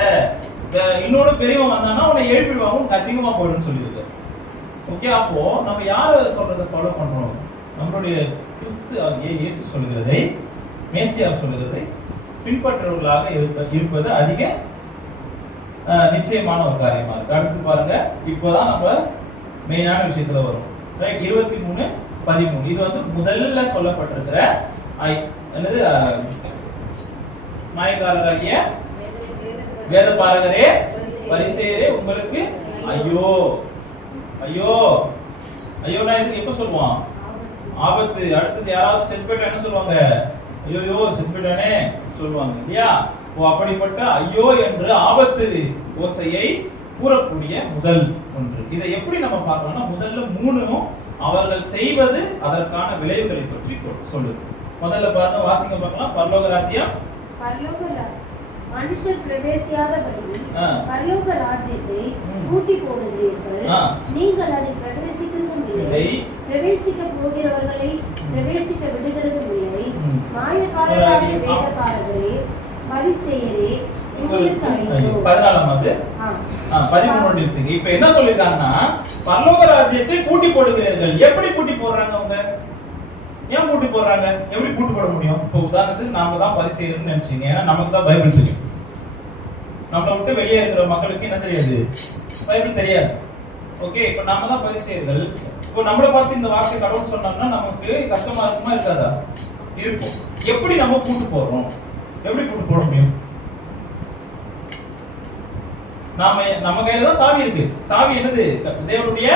இன்னொரு பெரியவன் வந்தானா உன்னை எழுப்பிடுவாங்க, உனக்கு அசிங்கமா போயிடும்னு சொல்லியிருக்கு. ஓகே, அப்போ நம்ம யார சொல்றதை ஃபாலோ பண்றோம்? நம்மளுடைய கிறிஸ்து இயேசு சொல்லுகிறதை, மேசியா சொல்லுகிறதை பின்பற்றுவர்களாக இருப்பது அதிக நிச்சயமான ஒரு காரியமா இருக்கு. அடுத்து பாருங்க, இப்போதான் நம்ம மெயினான விஷயத்துல வரும். ரைட், 23:13 இது வந்து முதல்ல சொல்லப்பட்டிருக்கிற என்னது, மாயக்காரராகிய வேதபாரகரே பரிசேயரே உங்களுக்கு ஐயோ ஐயோ ஐயோனா இது எப்ப சொல்லுவான்? ஆபத்து. அடுத்தது யாராவது செத்து போயிட்டா என்ன சொல்லுவாங்க? ஐயோ செத்து போயிட்டானே சொல்லுவாங்க இல்லையா? அப்படிப்பட்ட ஐயோ என்று ஆபத்து ஓசையை கூறக்கூடிய முதல் ஒன்று. இதை எப்படி நம்ம பார்க்கலாம்னா, முதல்ல 3 அவர்கள் செய்வது அதற்கான விளைவுகளை பற்றி சொல்லுது. முதல்ல பாருங்க, வாசிங்க பார்க்கலாம். பரலோக ராஜ்யம் மனுஷர் பிரவேசியாதபடி பரலோக ராஜ்யத்தை பூட்டி போடுகிறீர்கள். நீங்கள் அதை பிரவேசிக்கிறதும் இல்லை, பிரவேசிக்க போகிறவர்களை பிரவேசிக்க விடுகிறதும் இல்லை. மாயக்காரர்களே, வேதக்காரர்களே, பரிசேயரே, உங்களுக்கு ஐயோ. 14வது 13 இருக்கு. இப்ப என்ன சொல்லிருக்காங்கன்னா, பரலோக ராஜ்யத்தை பூட்டி போடுகிறீர்கள். எப்படி பூட்டி போடுறாங்க அவங்க? ஏன் பூட்டி போடுறாங்க? எப்படி பூட்டி போட முடியும்? இப்போ உதாரணத்துக்கு நாம தான் பரிசேயர்னு நினைச்சீங்க. ஏன்னா நமக்கு தான் பைபிள் தெரியும். நம்மளை விட்டு வெளியே இருக்கிற மக்களுக்கு என்ன தெரியாது? பைபிள் தெரியாது. ஓகே, இப்போ நாம தான் பரிசேயர்கள். இப்போ நம்மளை பார்த்து இந்த வார்த்தை கடவுள் சொன்னாங்கன்னா நமக்கு கஷ்டமா இருக்குமா இருக்காதா? இருக்கும். எப்படி நம்ம பூட்டு போடுறோம்? எப்படி பூட்டு போட முடியும்? நம்ம கையில தான் சாவி இருக்கு. சாவி என்னது? தேவனுடைய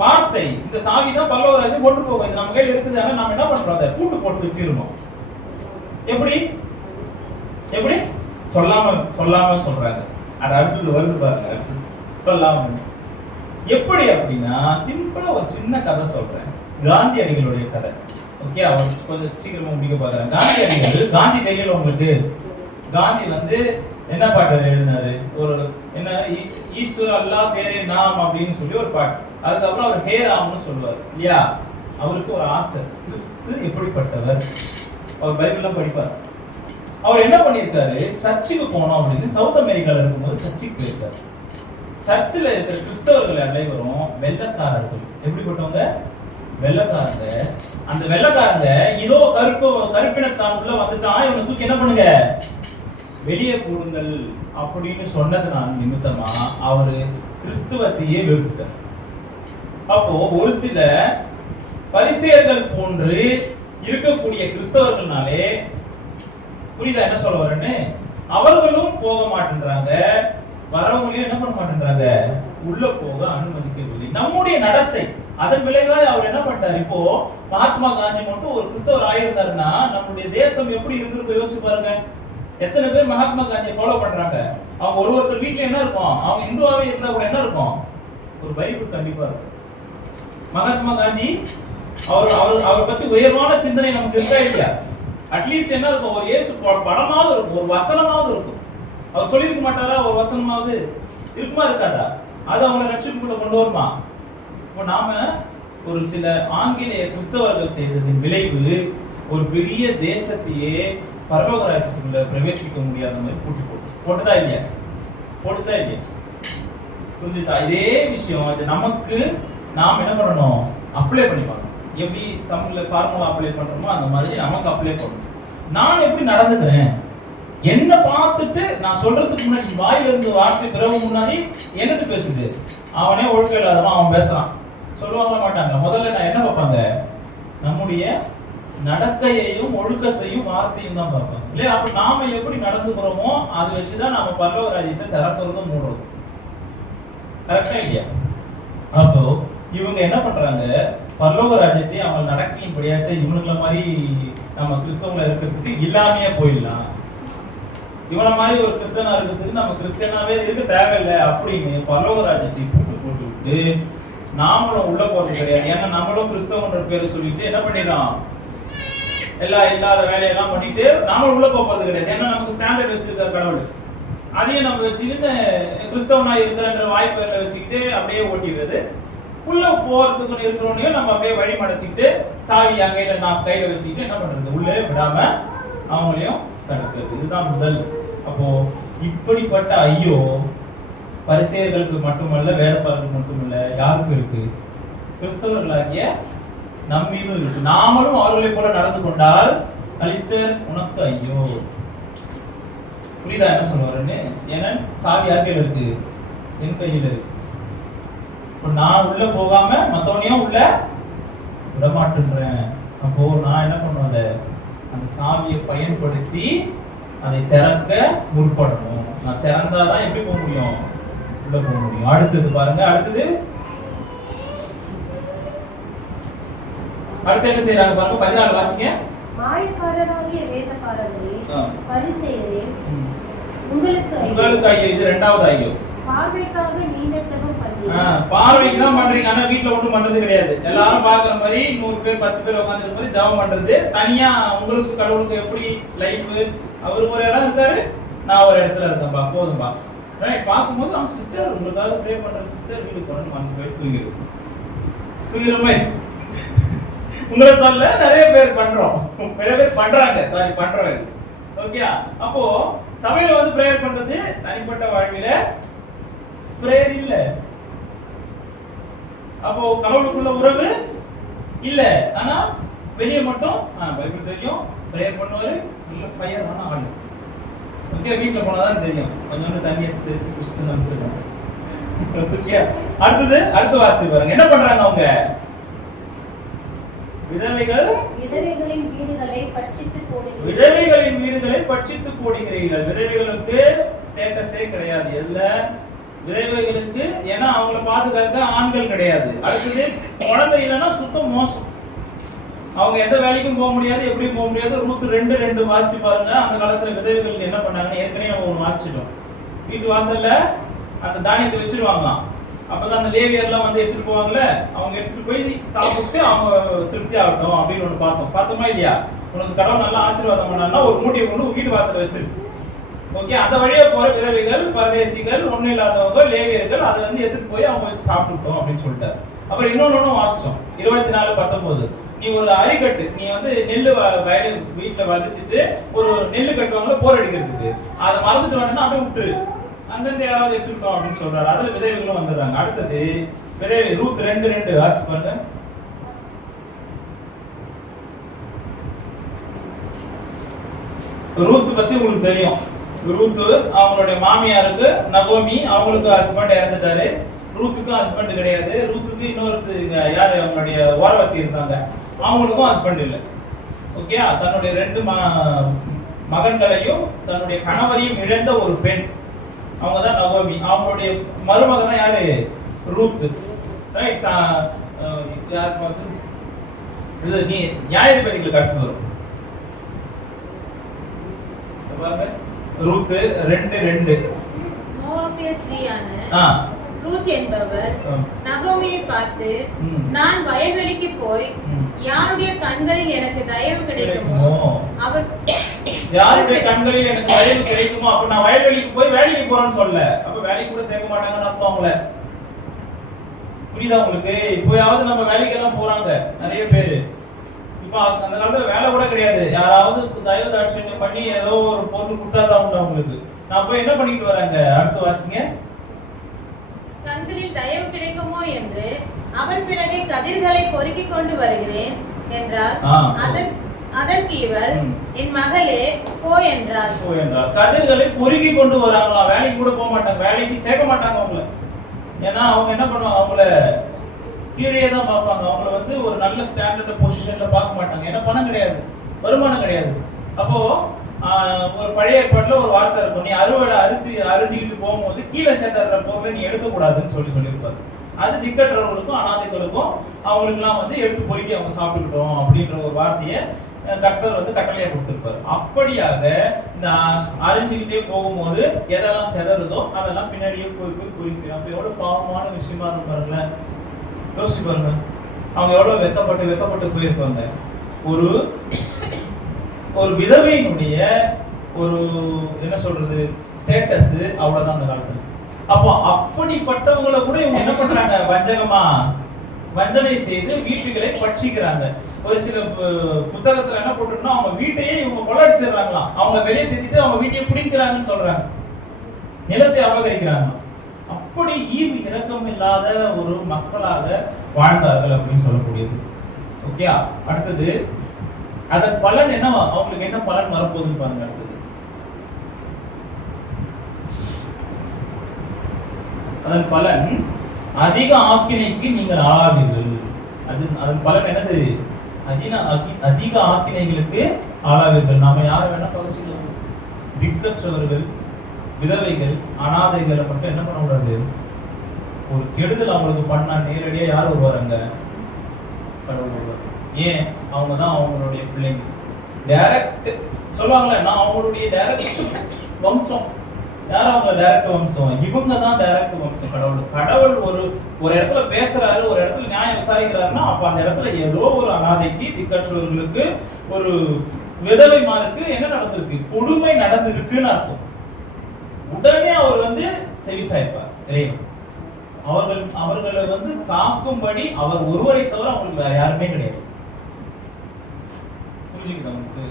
வார்த்தை. இந்த சாவி தான் பரலோக ராஜ்யம் போட்டு போகும். இது நம்ம கையில இருக்குது. ஆனா நாம என்ன பண்றோம்? அதை பூட்டு போட்டு வச்சிருக்கோம். எப்படி எப்படி சொல்லாம சொல்றாங்க. அது அடுத்தது வருது பாருங்க. அடுத்தது சொல்லாம எப்படி அப்படின்னா, சிம்பிளா ஒரு சின்ன கதை சொல்றேன். காந்தியடிகளுடைய கதை. ஓகே, அவர் கொஞ்சம் சீக்கிரமா முடிக்க பாக்குறேன். காந்தியடிகள், காந்தி தெரியல உங்களுக்கு? காந்தி வந்து என்ன பாட்டு எழுதினாரு? ஒரு என்ன ஈஸ்வர அல்லாஹ் தேரே நாம் அப்படின்னு சொல்லி ஒரு பாட்டு. அதுக்கப்புறம் அவர் ஹே ராம்னு சொல்லுவார் இல்லையா? அவருக்கு ஒரு ஆசை, கிறிஸ்து எப்படிப்பட்டவர் அவர் பைபிள்லாம் படிப்பார். அவர் என்ன பண்ணியிருக்காரு? சர்ச்சுக்கு போனோம் அப்படின்னு சவுத் அமெரிக்கால இருக்கும்போது சர்ச்சுக்கு போயிருக்காரு. சர்ச்சில் இருக்கிற கிறிஸ்தவர்கள் அனைவரும் வெள்ளைக்காரர்கள். எப்படிப்பட்டவங்க? வெள்ளைக்காரங்க. அந்த வெள்ளைக்காரங்க இதோ கருப்பினத்தான் உள்ள வந்துட்டான், இவனை தூக்கி என்ன பண்ணுங்க, வெளியே போடுங்கள் அப்படின்னு சொன்னதுனால நிமித்தமா அவரு கிறிஸ்துவத்தையே வெறுத்துட்டார். அப்போ ஒரு சில பரிசேயர்கள் போன்று இருக்கக்கூடிய கிறிஸ்தவர்கள்னாலே, புரியுதா என்ன சொல்ல வரேன்னு? அவர்களும் போக மாட்டேன்றாங்க, வரவங்களையும் என்ன பண்ண மாட்டேன்றாங்க, உள்ள போக அனுமதிக்கவில்லை. நம்முடைய நடத்தை அதன் விளைவாக அவர் என்ன பண்ணிட்டார்? இப்போ மகாத்மா காந்தி மட்டும் ஒரு கிறிஸ்தவர் ஆயிருந்தாருன்னா நம்முடைய தேசம் எப்படி இருந்திருக்கும் யோசிச்சு பாருங்க. எத்தனை பேர் மகாத்மா காந்தியை ஃபாலோ பண்றாங்க? அவங்க ஒருத்தர் வீட்டுல என்ன இருக்கும்? அவங்க இந்துவாவே இருந்தா கூட என்ன இருக்கும்? ஒரு பைபிள் கண்டிப்பா இருக்கும். மகாத்மா காந்தி அவர் பத்தி உயர்வான சிந்தனை நமக்கு இருக்கா இல்லையா? அட்லீஸ்ட் என்ன இருக்கும்? ஒரு இயேசு படமாவது இருக்கும், ஒரு வசனமாவது இருக்கும். அவர் சொல்லியிருக்க மாட்டாரா? ஒரு வசனமாவது இருக்குமா இருக்காதா? அது அவங்களை ரட்சிப்புக்குள்ள கொண்டு வருமா? இப்போ நாம ஒரு சில ஆங்கிலேய கிறிஸ்தவர்கள் செய்ததின் விளைவு ஒரு பெரிய தேசத்தையே பரலோக ராஜ்யத்துக்குள்ள பிரவேசிக்க முடியாத மாதிரி போட்டுதா இல்லையா? போட்டுச்சா இல்லையா? புரிஞ்சுதா? இதே விஷயம் அது நமக்கு நாம் என்ன பண்ணணும்? அப்ளை பண்ணி பார்க்கணும். எப்படி சம்ல ஃபார்முலா அப்ளை பண்றோமோ அந்த மாதிரி நமக்கு அப்ளை பண்ணணும். நான் எப்படி நடந்துக்கிறேன்? என்ன பார்த்துட்டு நான் சொல்றதுக்கு முன்னாடி வாயில இருந்து வார்த்தை பிறகு முன்னாடி என்னது பேசுது? அவனே ஒழுக்கம் இல்லாதவன் அவன் பேசுறான் சொல்லுவாங்க மாட்டாங்க. முதல்ல நான் என்ன பார்ப்பாங்க? நம்முடைய நடக்கையையும் ஒழுக்கத்தையும் வார்த்தையும் தான் பார்ப்பாங்க இல்லையா? அப்ப நாம எப்படி நடந்துக்கிறோமோ அதை வச்சுதான் நாம பரலோக ராஜ்யத்தை திறக்கிறதும் மூடுறோம். கரெக்டா இல்லையா? அப்போ இவங்க என்ன பண்றாங்க? பரலோக ராஜ்யத்தை அவங்க நடக்கையின்படியாச்சு இவனுங்கள மாதிரி நம்ம கிறிஸ்தவங்கள இருக்கிறதுக்கு இல்லாமையே போயிடலாம். இவனை மாதிரி ஒரு கிறிஸ்தவனா இருக்கிறதுக்கு நம்ம கிறிஸ்தவனாவே இருக்க தேவையில்லை அப்படின்னு பரலோக ராஜ்யத்தை பூட்டு போட்டு விட்டு நாமளும் உள்ள போறது கிடையாது. ஏன்னா நம்மளும் கிறிஸ்தவன்ற பேரை சொல்லிட்டு என்ன பண்ணிடலாம்? இல்லாத வேலையெல்லாம் பண்ணிட்டு நாமளும் உள்ள போறது கிடையாது. ஏன்னா நமக்கு ஸ்டாண்டர்ட் வச்சிருக்காரு கடவுள். அதையும் நம்ம வச்சுக்கிட்டு கிறிஸ்தவனா இருக்கிறன்ற வாய்ப்பை வச்சுக்கிட்டு அப்படியே ஓட்டிடுறது. உள்ள போறதுக்கு இருக்கிறவனையும் நம்ம அப்படியே வழி மடைச்சிக்கிட்டு சாவி அங்கையில நாம் கையில வச்சுக்கிட்டு என்ன பண்றது? உள்ளே விடாம அவங்களையும் தடுக்கிறது. இதுதான் முதல். அப்போ இப்படிப்பட்ட ஐயோ பரிசேயர்களுக்கு மட்டுமல்ல, வேதபாரர்களுக்கு மட்டுமல்ல, யாருக்கு இருக்கு? கிறிஸ்தவர்களாகிய நம்மீதும் இருக்கு. நாமளும் அவர்களை போல நடந்து கொண்டால் அலிஸ்டர் உனக்கு ஐயோ. புரியுதா என்ன சொல்லுவாருன்னு? ஏன்னா சாவி யார் கையில இருக்கு? என் கையில இருக்கு. இப்போ நான் உள்ள போகாம மத்தவனையும் உள்ள விட மாட்டேன்றேன். அப்போ நான் என்ன பண்ணுவேன்? அந்த சாவியை பயன்படுத்தி அதை திறக்க முற்படணும். நான் திறந்தாதான் எப்படி போக முடியும்? உள்ள போக முடியும். அடுத்தது பாருங்க. அடுத்து என்ன செய்யறாங்க பாருங்க. 14 வாசிங்க. மாயக்காரராகிய வேதபாரகரே, பரிசேயரே, ம். உங்களுக்கு உங்களுக்கு ஐயோ, இது ரெண்டாவது ஐயோ. பார்வைக்காக நீண்ட ஜெபம் பண்ணீங்க. பார்வைக்கு தான் பண்றீங்க, ஆனா வீட்ல ஒண்ணும் பண்றது கிடையாது. எல்லாரும் பாக்குற மாதிரி 100 பேர் 10 பேர் உட்கார்ந்து மாதிரி ஜெபம் பண்றது. தனியா உங்களுக்கு கடவுளுக்கு எப்படி லைஃப், அவர் ஒரு இடம் இருக்காரு, நான் ஒரு இடத்துல இருக்கேன்பா, போதும்பா. ரைட், பார்க்கும்போது அவங்க சிஸ்டர் உங்களுக்காக ப்ரே பண்ற சிஸ்டர் வீட்டுக்கு போறேன்னு வந்து போய் தூங்கிற மாதிரி உங்களை சொல்ல நிறைய பேர் பண்றோம், நிறைய பேர் பண்றாங்க, சாரி பண்றவங்க. ஓகே, அப்போ சபையில வந்து பிரேயர் பண்றது தனிப்பட்ட வாழ்வில பிரேயர் இல்ல. அப்போ கடவுளுக்குள்ள உறவு இல்ல, ஆனா வெளியே மட்டும் பைபிள் தெரியும், பிரேயர் பண்ணுவாரு, நல்ல ஃபயர் ஆன ஆளு. ஓகே, வீட்ல போனாதான் தெரியும், கொஞ்சம் தண்ணி எடுத்து தெரிச்சு குடிச்சு அனுப்பிச்சிருக்காங்க. ஓகே, அடுத்து வாசி பாருங்க, என்ன பண்றாங்க அவங்க? விதவைகளின் வீடுகளை பட்சித்து போடுகிறீர்கள். விதவைகளின் வீடுகளை பட்சித்து போடுகிறீர்கள். விதவைகளுக்கு ஸ்டேட்டஸே கிடையாது. இல்ல விதவைகளுக்கு, ஏன்னா அவங்கள பாதுகாக்க ஆண்கள் கிடையாது. அடுத்தது குழந்தை இல்லைன்னா சுத்தம் மோசம், அவங்க எந்த வேலைக்கும் போக முடியாது, எப்படியும் போக முடியாது. ரூத் 2:2 வாசி பாருங்க. அந்த காலத்துல விதவைகள் என்ன பண்ணாங்கன்னு ஏற்கனவே நம்ம ஒன்று வாசிச்சிட்டோம். வீட்டு வாசல்ல அந்த தானியத்தை வச்சிருவாங்களாம். அப்பதான் அந்த லேவியர்லாம் வந்து எடுத்துட்டு போவாங்கல்ல, அவங்க எடுத்துட்டு போய் சாப்பிட்டு அவங்க திருப்தி ஆகட்டும் அப்படின்னு ஒன்று பார்த்தோமா இல்லையா? உனக்கு கடவுள் நல்லா ஆசீர்வாதம் பண்ணாருன்னா ஒரு மூட்டையை கொண்டு வீட்டு வாசல்ல வச்சிருக்கு. ஓகே, அந்த வழியா போற விதவைகள், பரதேசிகள், ஒண்ணு இல்லாதவங்க, லேவியர்கள் அதுல இருந்து எடுத்துட்டு போய் அவங்க வச்சு சாப்பிட்டுட்டோம் அப்படின்னு சொல்லிட்டாரு. அப்புறம் இன்னொன்னு வாசிச்சோம் 24:19. நீ ஒரு அரிக்கட்டு, நீ வந்து நெல்லு வயலு வீட்டுல வதச்சிட்டு ஒரு நெல்லு கட்டுவாங்கல்ல போர் அடிக்கிறதுக்கு, அதை மறந்துட்டு வேணும்னா அப்படியே விட்டுரு, அங்கிருந்து யாராவது எடுத்துக்கிட்டோம் அப்படின்னு சொல்றாரு. அதுல விதவைகளும் வந்துடுறாங்க. அடுத்தது விதவை ரூத் 2:2 வாசி பாருங்க. ரூத் பத்தி உங்களுக்கு தெரியும். ரூத் அவங்களுடைய மாமியாருக்கு நகோமி, அவங்களுக்கு ஹஸ்பண்ட் இறந்துட்டாரு. ரூத்துக்கும் ஹஸ்பண்ட் கிடையாது. ரூத்துக்கு இன்னொரு யாரு அவங்களுடைய ஓரவத்தி இருந்தாங்க, அவங்களுக்கும் ஹஸ்பண்ட் இல்லை. ஓகே, தன்னுடைய 2 மகன்களையும் தன்னுடைய கணவரையும் இழந்த ஒரு பெண், அவங்க தான் நகோமி. அவங்களுடைய மருமகன் தான் யாரு? ரூத். ரைட், யார் பார்த்து இது நீ நியாயாதிபதிகளுக்கு அடுத்து வரும் பாருங்க. ரூத் 2:2. மோவாபிய ஸ்திரீயான ரூத் என்பவர் நகோமியை பார்த்து, நான் வயல்வெளிக்கு போய் யாருடைய கண்களில் எனக்கு தயவு கிடைக்குமோ அவர் யாருடைய கண்களில் எனக்கு தயவு கிடைக்குமோ அப்ப நான் வயல்வெளிக்கு போய் வேலைக்கு போறேன்னு சொல்ல. அப்ப வேலைக்கு கூட சேர்க்க மாட்டாங்கன்னு அர்த்தம். அவங்கள புரியுதா உங்களுக்கு? இப்போயாவது நம்ம வேலைக்கு எல்லாம் போறாங்க நிறைய பேரு. இப்ப அந்த காலத்துல வேலை கூட கிடையாது, யாராவது தயவு தாட்சண்யம் பண்ணி ஏதோ ஒரு பொருள் கொடுத்தாதான் உண்டு அவங்களுக்கு. நான் போய் என்ன பண்ணிட்டு வராங்க? அடுத்து வாசிங்க. கண்களில் தயவு கிடைக்குமோ என்று அவர் பிறகு கதிர்களை பொறுக்கி கொண்டு வருகிறேன் என்றால், அதற்கு இவள், என் மகளே போ என்றாள். கதிர்களை பொறுக்கி கொண்டு வராங்களா? வேலைக்கு கூட போக மாட்டாங்க, வேலைக்கு சேர்க்க மாட்டாங்க அவங்கள. ஏன்னா அவங்க என்ன பண்ணுவாங்க, அவங்கள கீழே தான் பார்ப்பாங்க. அவங்கள வந்து ஒரு நல்ல ஸ்டாண்டர்ட் பொசிஷன்ல பார்க்க மாட்டாங்க. ஏன்னா பணம் கிடையாது, வருமானம் கிடையாது. அப்போ ஒரு பழைய ஏற்பாட்டுல ஒரு வார்த்தை இருக்கும், நீ அறுவடை அறுதிக்கிட்டு போகும்போது கீழே சேர்த்துற பொருளை நீ எடுக்கக்கூடாதுன்னு சொல்லியிருப்பாரு. அது திக்கற்றவர்களுக்கும் அனாதைகளுக்கும் அவங்களுக்குலாம் வந்து எடுத்து பொறுக்கி அவங்க சாப்பிட்டுக்கிட்டோம் அப்படின்ற ஒரு வார்த்தையை கர்த்தர் வந்து கட்டளையா கொடுத்திருப்பாரு. அப்படியாக இந்த அரிஞ்சுக்கிட்டே போகும்போது எதெல்லாம் செதறதோ அதெல்லாம் பின்னாடியே போய் குறிக்கிறோம். அப்ப எவ்வளவு பாவமான விஷயமா இருக்கும் பாருங்களேன், யோசிச்சு பாருங்க. அவங்க எவ்வளவு வெக்கப்பட்டு போயிருப்பாங்க. ஒரு விதவையினுடைய ஒரு என்ன சொல்றது ஸ்டேட்டஸ் அவ்வளவுதான் அந்த காலத்துல. அப்போ அப்படிப்பட்டவங்களை கூட இவங்க என்ன பண்றாங்க, வஞ்சனை செய்து வீட்டுகளை பட்சிக்கிறாங்க. ஒரு சில புத்தகத்துல என்ன போட்டிருக்கோம்னா, அவங்க வீட்டையே இவங்க கொள்ளடிச்சிடுறாங்களாம். அவங்க வெளியே திட்டிட்டு அவங்க வீட்டையே பிடிக்கிறாங்கன்னு சொல்றாங்க, நிலத்தை அபகரிக்கிறாங்க. அப்படி ஈவு இரக்கம் இல்லாத ஒரு மக்களாக வாழ்ந்தார்கள் அப்படின்னு சொல்லக்கூடியது. ஓகே, அடுத்தது அதன் பலன் என்ன, அவங்களுக்கு என்ன பலன் வரப்போகுதுன்னு பாருங்க. அடுத்தது அதன் பலன் அதிக ஆக்கினைக்கு நீங்கள் ஆளாவீர்கள். அதன் பலன் என்னது? அதிக ஆக்கினைகளுக்கு ஆளாவீர்கள். நாம யாரை வேணா பகிர்ந்துக்கலாம், திக்கற்றவர்கள், விதவைகள், அனாதைகளை மட்டும் என்ன பண்ண கூடாது. ஒரு கெடுதல் அவங்களுக்கு பண்ணா நேரடியா யார் வருவாங்க? கடவுள் வருவார். ஏன்? அவங்க தான் அவங்களுடைய பிள்ளைங்க. டைரக்ட் சொல்லுவாங்கல்ல, நான் அவங்களுடைய டைரக்ட் வம்சம். யார் அவங்க டைரக்ட் வம்சம்? இவங்க தான் டைரக்ட் வம்சம். கடவுள் ஒரு இடத்துல பேசுறாரு, ஒரு இடத்துல நியாயம் விசாரிக்கிறாருன்னா அப்ப அந்த இடத்துல ஏதோ ஒரு அனாதைக்கு, திக்கற்றவர்களுக்கு, ஒரு விதவைமாருக்கு என்ன நடந்திருக்கு? கொடுமை நடந்திருக்குன்னு அர்த்தம். உடனே அவர் வந்து செவிசாய்ப்பார். அவர்களை வந்து காக்கும்படி அவர் ஒருவரை தவிர அவங்களுக்கு வேற யாருமே கிடையாது. புரிஞ்சுக்குதா உங்களுக்கு?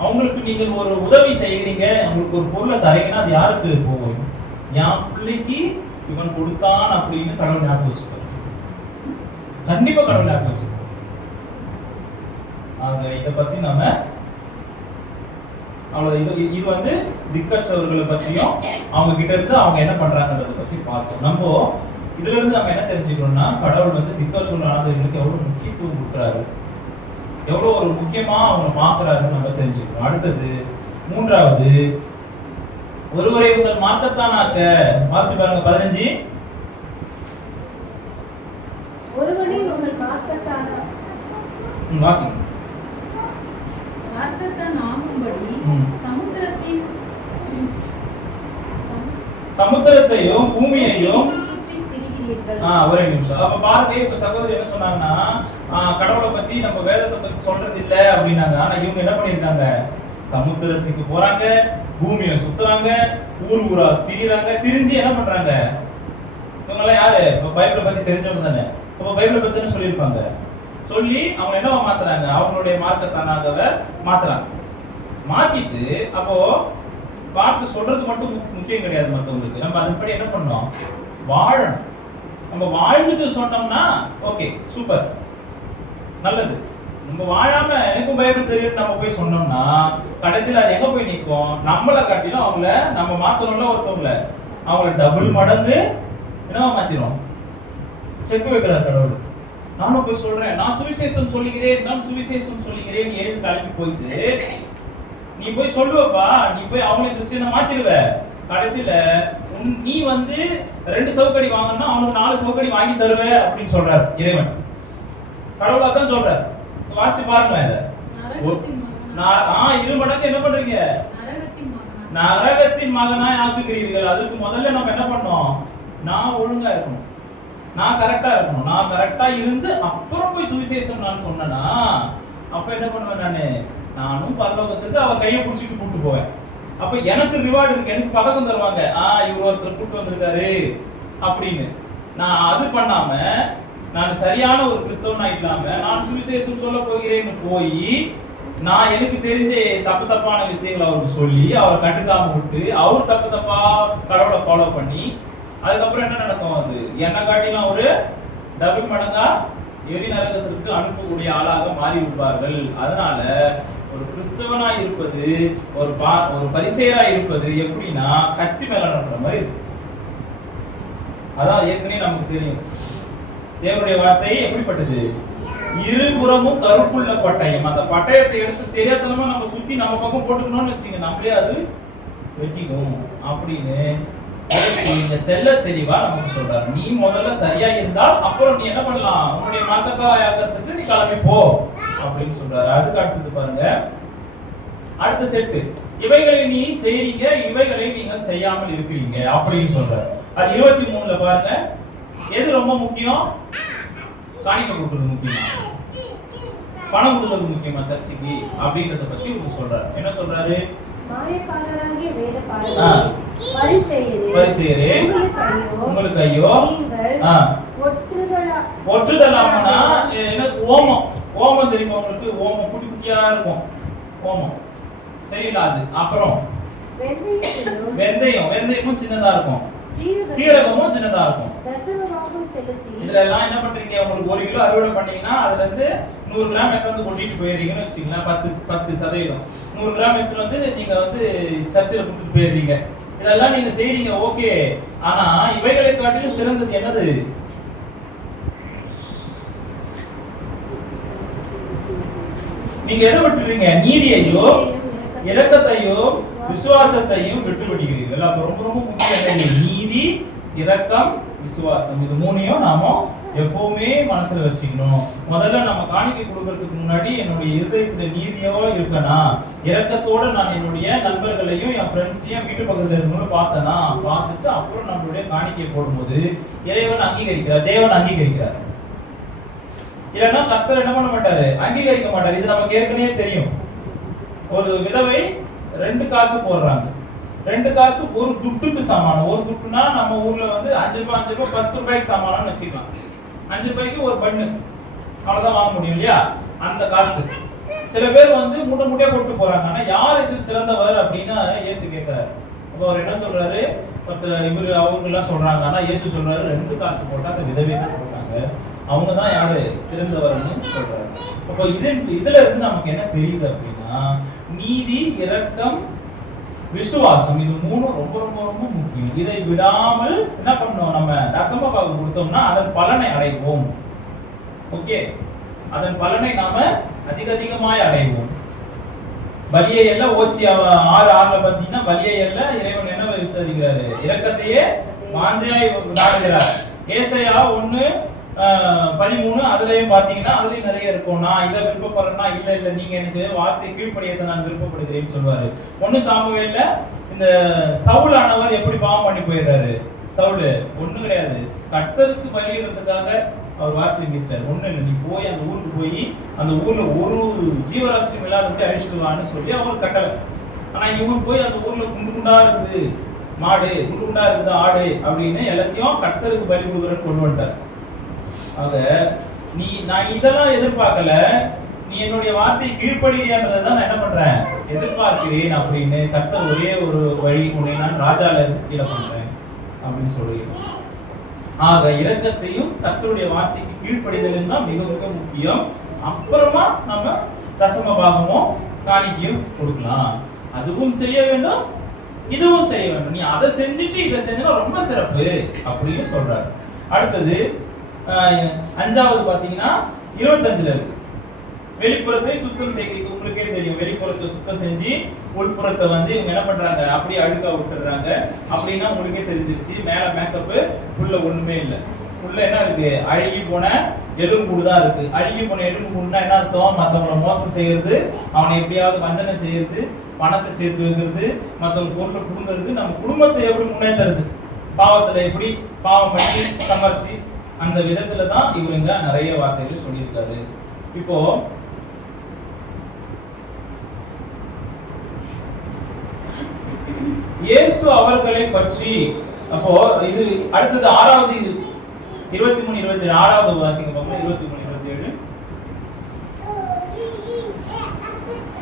அவங்களுக்கு நீங்கள் ஒரு உதவி செய்கிறீங்க, அவங்களுக்கு ஒரு பொருளை தரீங்கன்னா அது யாருக்கு போகும்? என் பிள்ளைக்கு இவன் கொடுத்தான் அப்படின்னு கடவுள் ஞாபகம் வச்சுப்பாரு. கண்டிப்பா கடவுள் ஞாபகம் வச்சுப்பாரு. இதை பத்தி நம்ம அவ்வளவு இது வந்து திக்கற்றவர்களை பற்றியும் அவங்க கிட்ட இருந்து அவங்க என்ன பண்றாங்கன்றத பத்தி பார்த்தோம். நம்ம இதுல இருந்து நம்ம என்ன தெரிஞ்சுக்கணும்னா, கடவுள் வந்து திக்கற்றவர்களுக்கு எவ்வளவு முக்கியத்துவம் கொடுக்குறாரு, எவ்வளவு ஒரு முக்கியமா அவங்க பார்க்கறாருன்னு நம்ம தெரிஞ்சுக்கணும். அடுத்தது மூன்றாவது, ஒருவரை உங்கள் மார்க்கத்தானாக்க. வாசி பாருங்க 15. ஒருவனை உங்கள் மார்க்கத்தானாக்க வாசிங்க. மார்க்கத்தான் ஆகும்படி சமுத்திரத்தையும் பூமியையும் சுற்றி திரிகிறீர்கள். ஒரே நிமிஷம். அப்ப பாருங்க, இப்ப சகோதரி என்ன சொன்னாங்கன்னா, கடவுளை பத்தி நம்ம வேதத்தை பத்தி சொல்றது இல்ல அப்படின்னாங்க. ஆனா இவங்க என்ன பண்ணிருக்காங்க? சமுத்திரத்துக்கு போறாங்க, பூமியை சுத்துறாங்க, ஊரா திரிறாங்க. திரிஞ்சு என்ன பண்றாங்க? இவங்க எல்லாம் யாரு? பைபிளை பத்தி தெரிஞ்சவங்க தானே. அப்ப பைபிளை பத்தி சொல்லியிருப்பாங்க. சொல்லி அவங்க என்னவா மாத்துறாங்க? அவங்களுடைய மார்க்கத்தானாகவே மாத்துறாங்க. மாத்திட்டு அப்போ பார்த்து சொல்றது மட்டும் முக்கியம் கிடையாது மற்றவங்களுக்கு. நம்ம அதுபடி என்ன பண்ணோம்? வாழணும். நம்ம வாழ்ந்துட்டு சொன்னோம்னா ஓகே, சூப்பர், நல்லது. நம்ம வாழாம எனக்கும் பைபிள் தெரியும் நம்ம போய் சொன்னோம்னா கடைசியில அது எங்க போய் நிற்கும்? நம்மளை காட்டிலும் அவங்கள நம்ம மாத்தணும்ல, ஒருத்தவங்கள அவங்கள டபுள் மடங்கு என்னவா மாத்திரும்? செக் வைக்கிறார் கடவுள். நானும் போய் சொல்றேன், நான் சுவிசேஷம் சொல்லுகிறேன், நான் சுவிசேஷம் சொல்லுகிறேன் எழுதி கிளம்பி போயிட்டு நீ போய் சொல்லுவப்பா, நீ போய் அவங்களை கிறிஸ்டியனை மாத்திடுவ. கடைசியில நீ வந்து 2 சவுக்கடி வாங்கினா அவனுக்கு 4 சவுக்கடி வாங்கி தருவ அப்படின்னு சொல்றாரு இறைவன். கடவுளா தான் சொல்றாரு. வாசி பாருங்களேன் இதை. 2 மடங்கு என்ன பண்றீங்க? நரகத்தின் மகனாய் ஆக்குகிறீர்கள். அதுக்கு முதல்ல நம்ம என்ன பண்ணோம்? நான் ஒழுங்கா இருக்கணும், நான் கரெக்டா இருக்கணும். நான் கரெக்டா இருந்து அப்புறம் போய் சுவிசேஷம் நான் சொன்னேன்னா அப்ப என்ன பண்ணுவேன்? நானும் பரலோகத்துக்கு அவர் கையை பிடிச்சிட்டு கூட்டு போவேன். அப்ப எனக்கு ரிவார்டு இருக்கு, எனக்கு பதக்கம் தருவாங்க. இவர் ஒருத்தர் கூட்டு வந்திருக்காரு அப்படின்னு. நான் அது பண்ணாம, நான் சரியான ஒரு கிறிஸ்தவனா இல்லாம நான் சுவிசேஷம் சொல்ல போகிறேன்னு போய் நான் எனக்கு தெரிஞ்ச தப்பான விஷயங்களை அவருக்கு சொல்லி அவரை கண்டுக்காம விட்டு அவர் தப்பா கடவுளை ஃபாலோ பண்ணி அதுக்கப்புறம் என்ன நடக்கும்? அது என்ன காட்டிலும் ஒரு டபுள் மடங்கா எரி நரகத்திற்கு அனுப்பக்கூடிய ஆளாக மாறி விடுவார்கள். அதனால ஒரு கிறிஸ்தவனா இருப்பது, ஒரு பரிசேயரா இருப்பது எப்படின்னா கத்தி மேல நடக்கிற மாதிரி இருக்கு. அதான் ஏற்கனவே நமக்கு தெரியும். தேவனுடைய வார்த்தை எப்படிப்பட்டது? இருபுறமும் கருப்புள்ள பட்டயம். அந்த பட்டயத்தை எடுத்து தெரியாதனமா நம்ம சுத்தி நம்ம பக்கம் போட்டுக்கணும்னு வச்சுங்க, நம்மளே அது வெட்டிக்கும் அப்படின்னு தெல்ல தெளிவா நமக்கு சொல்றாரு. நீ முதல்ல சரியா இருந்தால் அப்புறம் நீ என்ன பண்ணலாம்? உன்னுடைய மார்க்கத்தாயாக்கிறதுக்கு நீ கிளம்பி போ அப்படின்னு சொல்றாரு. அதுக்கு அடுத்தது பாருங்க, அடுத்த செட்டு, இவைகளை நீ செய்றீங்க, இவைகளை நீங்க செய்யாமல் இருக்கிறீங்க அப்படின்னு சொல்றாரு. அது 23ல பாருங்க. எது ரொம்ப முக்கியம்? காணிக்கை கொடுக்கிறது முக்கியமா, பணம் கொடுக்கிறது முக்கியமா சர்ச்சைக்கு அப்படின்றத பத்தி இவர் சொல்றாரு. என்ன சொல்றாரு? மாயக்காரராகிய வேதபாரகரே, பரிசேயரே, உங்களுக்கு ஐயோ. ஒற்றுதலாமனா என்ன? ஓமம் தெரியுமா உங்களுக்கு? ஓமம் குட்டி குட்டியா இருக்கும், ஓமம் தெரியல அது. அப்புறம் வெந்தயமும் சின்னதா இருக்கும், சீரகமும் சின்னதா இருக்கும். இதுல எல்லாம் என்ன பண்றீங்க? உங்களுக்கு 1 கிலோ அறுவடை பண்ணீங்கன்னா அதுல இருந்து 100 கிராம் எடுத்து கொட்டிட்டு போயிடுறீங்கன்னு வச்சுக்கீங்களா. 10% 100 கிராம் எடுத்துட்டு வந்து நீங்க வந்து சர்ச்சில் கொடுத்துட்டு போயிடுறீங்க. இதெல்லாம் நீங்க செய்றீங்க, ஓகே. ஆனா இவைகளை காட்டிலும் சிறந்தது என்னது? நீங்க எதை விட்டுறீங்க? நீதியையும் இரக்கத்தையும் விசுவாசத்தையும் விட்டு விடுகிறீர்கள். அப்ப ரொம்ப ரொம்ப முக்கியம் நீதி, இரக்கம், விசுவாசம். இது 3ஐயும் நாம எப்பவுமே மனசுல வச்சுக்கணும். முதல்ல நம்ம காணிக்கை கொடுக்கறதுக்கு முன்னாடி என்னுடைய இருதயத்துல நீதியோ இருக்கனா, இரக்கத்தோட நான் என்னுடைய நண்பர்களையும் என் ஃப்ரெண்ட்ஸையும் வீட்டு பக்கத்துல இருக்கவங்களும் பார்த்தனா, பார்த்துட்டு அப்புறம் நம்மளுடைய காணிக்கை போடும்போது இறைவன் அங்கீகரிக்கிறார், தேவன் அங்கீகரிக்கிறார். இல்லைன்னா கர்த்தர் என்ன பண்ண மாட்டாரு, அங்கீகரிக்க மாட்டாரு. இது நமக்கு ஏற்கனவே தெரியும். ஒரு விதவை 2 காசு போடுறாங்க. 2 காசு ஒரு துட்டுக்கு சமானம். ஒரு துட்டுனா நம்ம ஊர்ல வந்து 5 ரூபாய் 5 ரூபாய் 10 ரூபாய்க்கு சமானம்னு வச்சுக்கலாம். 5 ரூபாய்க்கு ஒரு பண்ணு அவ்வளவுதான் வாங்க முடியும் இல்லையா, அந்த காசு. சில பேர் வந்து மூட்டை மூட்டையா கொண்டு போறாங்க. ஆனா யார் இதில் சிறந்தவர் அப்படின்னு இயேசு கேட்கிறாரு. அப்போ அவர் என்ன சொல்றாரு, இவரு அவங்க எல்லாம் சொல்றாங்க. ஆனா இயேசு சொல்றாரு 2 காசு போட்டா அந்த விதவை தான் போட்டாங்க, அவங்க தான் யாரு சிறந்தவர்னு சொல்றாரு. அப்போ இதுல இருந்து நமக்கு என்ன தெரியுது அப்படின்னா, நீதி, இரக்கம், விசுவாசம், இது 3 ரொம்ப ரொம்ப ரொம்ப முக்கியம். இதை விடாமல் என்ன பண்ணணும், நம்ம தசம பாகம் கொடுத்தோம்னா அதன் பலனை அடைவோம். ஓகே, அதன் பலனை நாம அதிகமாய் அடைவோம். பலியை எல்லாம் ஓசியா 6:6 பார்த்தீங்கன்னா, பலியை எல்லாம் இறைவன் என்ன விசாரிக்கிறாரு, இரக்கத்தையே வாஞ்சையாய் நாடுகிறார். ஏசாயா 1:13 அதுலயும் பாத்தீங்கன்னா அதுலயும் நிறைய இருக்கும். நான் இதை விருப்பப்படுறேன்னா இல்ல நீங்க எனக்கு வார்த்தை கீழ்ப்படியத்தை நான் விருப்பப்படுகிறேன்னு சொல்லுவாரு. 1 சாமுவேல்ல இந்த சவுல் ஆனவர் எப்படி பாவம் பண்ணி போயிடுறாரு. சவுல் ஒண்ணும் கிடையாது, கர்த்தருக்கு பலியிடுறதுக்காக அவர் வார்த்தை மீட்டார். ஒண்ணு இல்லை, நீ போய் அந்த ஊருக்கு போய் அந்த ஊர்ல ஒரு ஜீவராசியம் இல்லாதபடி அழிச்சுட்டு வான்னு சொல்லி அவர் கட்டளை. ஆனா இவன் போய் அந்த ஊர்ல குண்டுகுண்டா இருக்குது மாடு, குண்டுகுண்டா இருக்குது ஆடு அப்படின்னு எல்லாத்தையும் கர்த்தருக்கு பலி கொடுக்குறேன்னு கொண்டு வந்துட்டார். ஆக நான் இதெல்லாம் எதிர்பார்க்கல, நீ என்னுடைய வார்த்தையை கீழ்ப்படியான்றதான் நான் என்ன பண்றேன், எதிர்பார்க்கிறேன் அப்படின்னு கர்த்தர் ஒரே ஒரு வழி உன்னை நான் ராஜால கீழே பண்றேன் அப்படின்னு சொல்லுகிறேன். ஆக இரக்கத்தையும் கர்த்தருடைய வார்த்தைக்கு கீழ்ப்படிதலும் தான் மிக மிக முக்கியம். அப்புறமா நம்ம தசம பாகமும் காணிக்கையும் கொடுக்கலாம். அதுவும் செய்ய வேண்டும், இதுவும் செய்ய வேண்டும். நீ அதை செஞ்சுட்டு இதை செஞ்சா ரொம்ப சிறப்பு அப்படின்னு சொல்றாரு. அடுத்தது 5வது பாத்தீங்கன்னா 25ல இருக்கு, வெளிப்புறத்தை சுத்தம் செய்ய. உங்களுக்கே தெரியும், வெளிப்புறத்தை சுத்தம் செஞ்சு உள்புறத்தை வந்து இவங்க என்ன பண்றாங்க, அப்படியே அழுக்கா விட்டுறாங்க. அப்படின்னா உங்களுக்கே தெரிஞ்சிருச்சு, மேல மேக்கப், உள்ள ஒண்ணுமே இல்லை. உள்ள என்ன இருக்கு, அழுகி போன எலும்புக்கூடு தான் இருக்கு. அழுகி போன எலும்புக்கூடுனா என்ன அர்த்தம், மற்றவங்களை மோசம் செய்யறது, அவனை எப்படியாவது வஞ்சனை செய்யறது, பணத்தை சேர்த்து வைக்கிறது, மற்றவங்க பொருளை கொடுங்கிறது, நம்ம குடும்பத்தை எப்படி முன்னேற்றுறது, பாவத்துல எப்படி பாவம் பண்ணி சமர்ச்சி, அந்த விதத்துல தான் இவருங்க நிறைய வார்த்தைகள் சொல்லியிருக்காரு. இப்போ இயேசு அவர்களை பற்றி, அப்போ இது அடுத்தது 6வது 23 27 6வது வாசிங்க பாருங்க. 23 27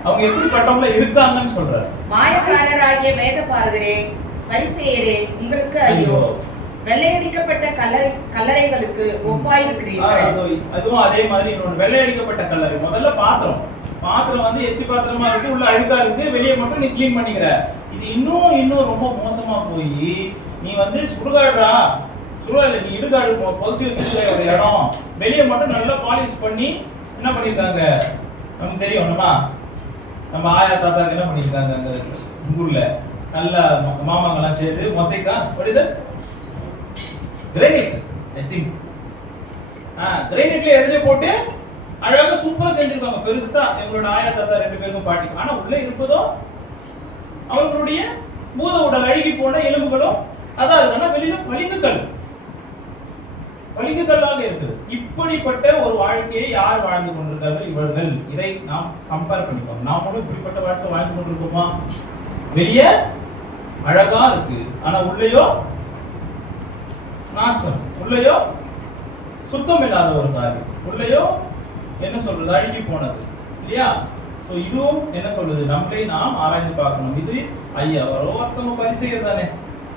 அவங்க எப்படிப்பட்டவங்கள இருக்காங்கன்னு சொல்றாரு. மாயக்காரராகிய வேதபாரகரே, பரிசேயரே, உங்களுக்கு ஐயோ, வெள்ளையடிக்கப்பட்ட கல்லறைகளுக்கு ஒப்பாயிருக்கிறீர்கள். அதுவும் அதே மாதிரி இன்னொன்று, வெள்ளையடிக்கப்பட்ட கல்லறை. முதல்ல பாத்திரம் வந்து எச்சி பாத்திரமா இருக்கு, உள்ள அழுக்கா இருக்கு, வெளியே மட்டும் நீ கிளீன் பண்ணிக்கிற. இது இன்னும் ரொம்ப மோசமா போய் நீ வந்து சுடுகாடுறா, சுடுகாடு நீ இடுகாடு பொதிச்சு வச்சிருக்கிற ஒரு இடம், வெளியே மட்டும் நல்லா பாலிஷ் பண்ணி என்ன பண்ணிருக்காங்க நமக்கு தெரியும். நம்ம ஆயா தாத்தாக்கு என்ன பண்ணிருக்காங்க, அந்த ஊர்ல நல்லா மாமாங்கெல்லாம் சேர்த்து மொசைக்கா படிது கிரைனைட், ஐ திங்க் கிரைனைட்ல எதிரே போட்டு அழகா சூப்பரா செஞ்சிருக்காங்க பெருசா. எங்களோட ஆயா தாத்தா 2 பேருக்கும் பாட்டி. ஆனா உள்ள இருப்பதோ அவர்களுடைய பூத உடல், அழுகி போன எலும்புகளும் அதான் இருக்கு. ஆனா வெளியில பளிங்குகல்லாக இருக்குது. இப்படிப்பட்ட ஒரு வாழ்க்கையை யார் வாழ்ந்து கொண்டிருக்கார்கள் இவர்கள். இதை நாம் கம்பேர் பண்ணிப்போம். நாமளும் இப்படிப்பட்ட வாழ்க்கை வாழ்ந்து கொண்டிருக்கோமா? வெளியே அழகா இருக்கு, ஆனா உள்ளேயோ நாச்சம், உள்ளேயோ சுத்தம் இல்லாத ஒரு காரியம், உள்ளேயோ என்ன சொல்றது, அழுகி போனது இல்லையா? சோ இதுவும் என்ன சொல்றது, நம்மளே நாம் ஆராய்ந்து பார்க்கணும். இது ஐயா ஒருத்தவங்க பரிசெயர் தானே,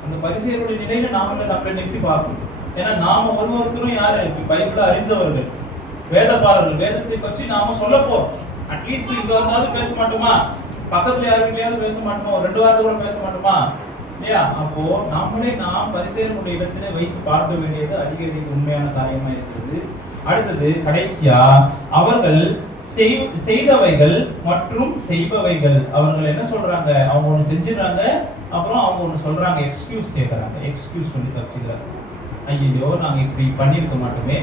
அந்த பரிசெயருடைய நிலையில நாம நம்மளை நிறுத்தி பார்க்கணும். ஏன்னா நாம ஒருத்தரும் யாரு பைபிளை அறிந்தவர்கள், வேதபாரர்கள், வேதத்தை பற்றி நாம சொல்ல போறோம். அட்லீஸ்ட் இங்க வந்தாலும் பேச மாட்டோமா, பக்கத்துல யாருக்கிட்டையாவது பேச மாட்டோமா, 2 வாரத்துக்கு கூட பேச மாட்டோமா இல்லையா? அப்போ நம்மளே நாம் பரிசெயருடைய இடத்திலே வைத்து பார்க்க வேண்டியது அதிக உண்மையான காரியமா இருக்கிறது. அடுத்தது கடைசியா, அவர்கள் செய்தவைகள் மற்றும் செய்பவைகள். அவர்கள் என்ன சொல்றாங்க, அவங்க ஒண்ணு செஞ்சிடறாங்க, அப்புறம் அவங்க ஒண்ணு சொல்றாங்க, எக்ஸ்கியூஸ் கேட்கறாங்க, எக்ஸ்கியூஸ் சொல்லி தப்பிச்சுக்கிறாங்க. ஐயோ நாங்க இப்படி பண்ணிருக்க மாட்டோமே,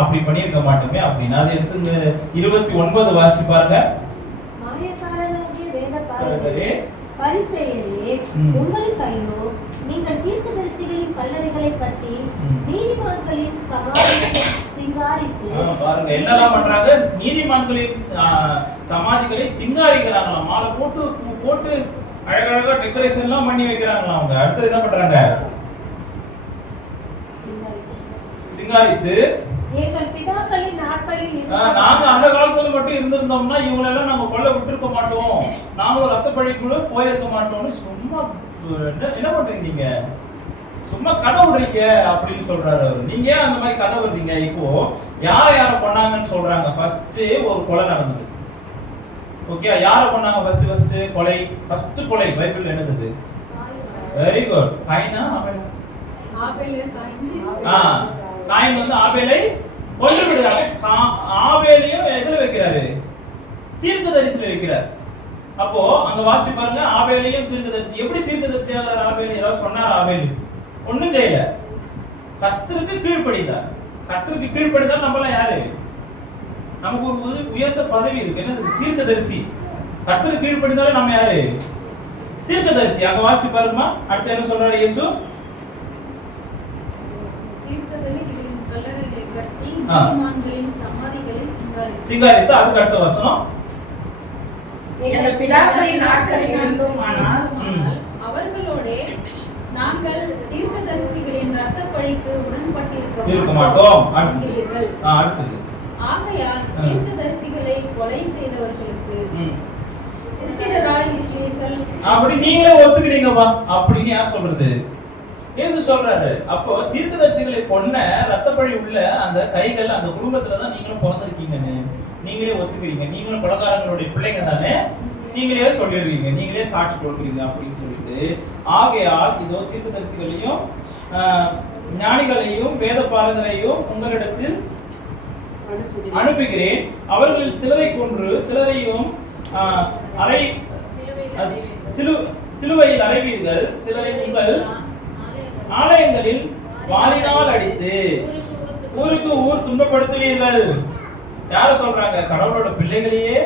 அப்படி பண்ணியிருக்க மாட்டோமே அப்படின்னு. அது எடுத்துங்க 29 வாசி பாருங்க. மாயக்காரனாகிய வேதபாரகரே, பரிசேயரே, உங்களுக்கு ஐயோ, நீங்கள் தீர்க்கதரிசிகளின் கல்லறைகளை கட்டி நீதிமான்களின் சமாதிகளை சிங்காரித்து. பாருங்க என்னெல்லாம் பண்றாங்க, நீதிமான்களின் சமாதிகளை சிங்காரிக்கிறாங்களாம், மாலை போட்டு போட்டு அழகழகா டெக்கரேஷன் எல்லாம் பண்ணி வைக்கிறாங்களாம் அவங்க. அடுத்து என்ன பண்றாங்க, சிங்காரித்து எங்கள் பிதாக்களின் நாட்களில் நாங்க அந்த காலத்துல மட்டும் இருந்திருந்தோம்னா இவங்க எல்லாம் நம்ம கொல்ல விட்டுருக்க மாட்டோம், நாங்களும் ரத்த பழிக்குள்ள போயிருக்க மாட்டோம்னு சும்மா என்ன பண்றீங்க நீங்க, சும்மா கதை விடுறீங்க அப்படின்னு சொல்றாரு அவரு. நீங்க ஏன் அந்த மாதிரி கதை விடுறீங்க? இப்போ யார பண்ணாங்கன்னு சொல்றாங்க. ஃபர்ஸ்ட் ஒரு கொலை நடந்தது. ஓகே, யார பண்ணாங்க? ஃபர்ஸ்ட் கொலை. ஃபர்ஸ்ட் கொலை பைபிள்ல என்னது? Very good. காயினா ஆபேல்? காயின் வந்து ஆபேலை கொண்டு விடுறாரு. ஆபேலையும் எதுல வைக்கிறாரு? தீர்க்கதரிசியில வைக்கிறார். அப்போ அங்க வாசி பாருங்க, ஆபேலையும் தீர்க்கதரிசி. எப்படி தீர்க்கதரிசி ஆகிறார் ஆபேல்? ஏதாவது சொன்னார் ஆபேல்? ஒண்ணும் செய்யல. கர்த்தருக்கு கீழ்ப்படிந்தார். கர்த்தருக்கு கீழ்ப்படிந்தால் நம்மளாம் யாரு? நமக்கு ஒரு உயர்ந்த பதவி இருக்கு. என்னது? தீர்க்கதரிசி. கர்த்தருக்கு கீழ்ப்படிந்தாலே நம்ம யாரு? தீர்க்கதரிசி. அங்க வாசி பாருங்கம்மா. அடுத்து என்ன சொல்றாரு இயேசு? சிங்காரித்து. அதுக்கு அடுத்த வசனம், எங்கள் பிதாக்களின் நாட்களில் இருந்தோமானால் அவர்களோட நாங்கள் தீர்க்கதரிசிகளின் இரத்த பழிக்கு உடன்பட்டிருக்க மாட்டோம். அடுத்தது, ஆகையால் தீர்க்கதரிசிகளை கொலை செய்தவர்களுக்கு உத்திரராய் இருக்கிறீர்கள் அப்படி நீங்களே ஒத்துக்கிறீங்கப்பா அப்படின்னு யார் சொல்றது? இயேசு சொல்றாரு. அப்போ தீர்க்கதரிசிகளை கொன்ன ரத்தப்பழி உள்ள அந்த கைகள் அந்த குடும்பத்துல தான் நீங்களும் பிறந்திருக்கீங்கன்னு நீங்களே ஒத்துக்கிறீங்க. நீங்களும் கொலைகாரங்களுடைய பிள்ளைங்க தானே, நீங்களே சொல்லிடுவீங்க, நீங்களே சாட்சி கொடுக்குறீங்க அப்படின்னு சொல்லிட்டு, ஆகையால் இதோ தீர்க்கதரிசிகளையும் ஞானிகளையும் வேத பாரகரையும் உங்களிடத்தில் அனுப்புகிறேன். அவர்கள் சிலரை கொன்று சிலரையும் சிலுவையில் அறைவீர்கள், சிலரை உங்கள் ஆலயங்களில் வாரினால் அடித்து ஊருக்கு ஊர் துன்பப்படுத்துவீர்கள். யார சொல்றாங்க? கடவுளோட பிள்ளைகளையே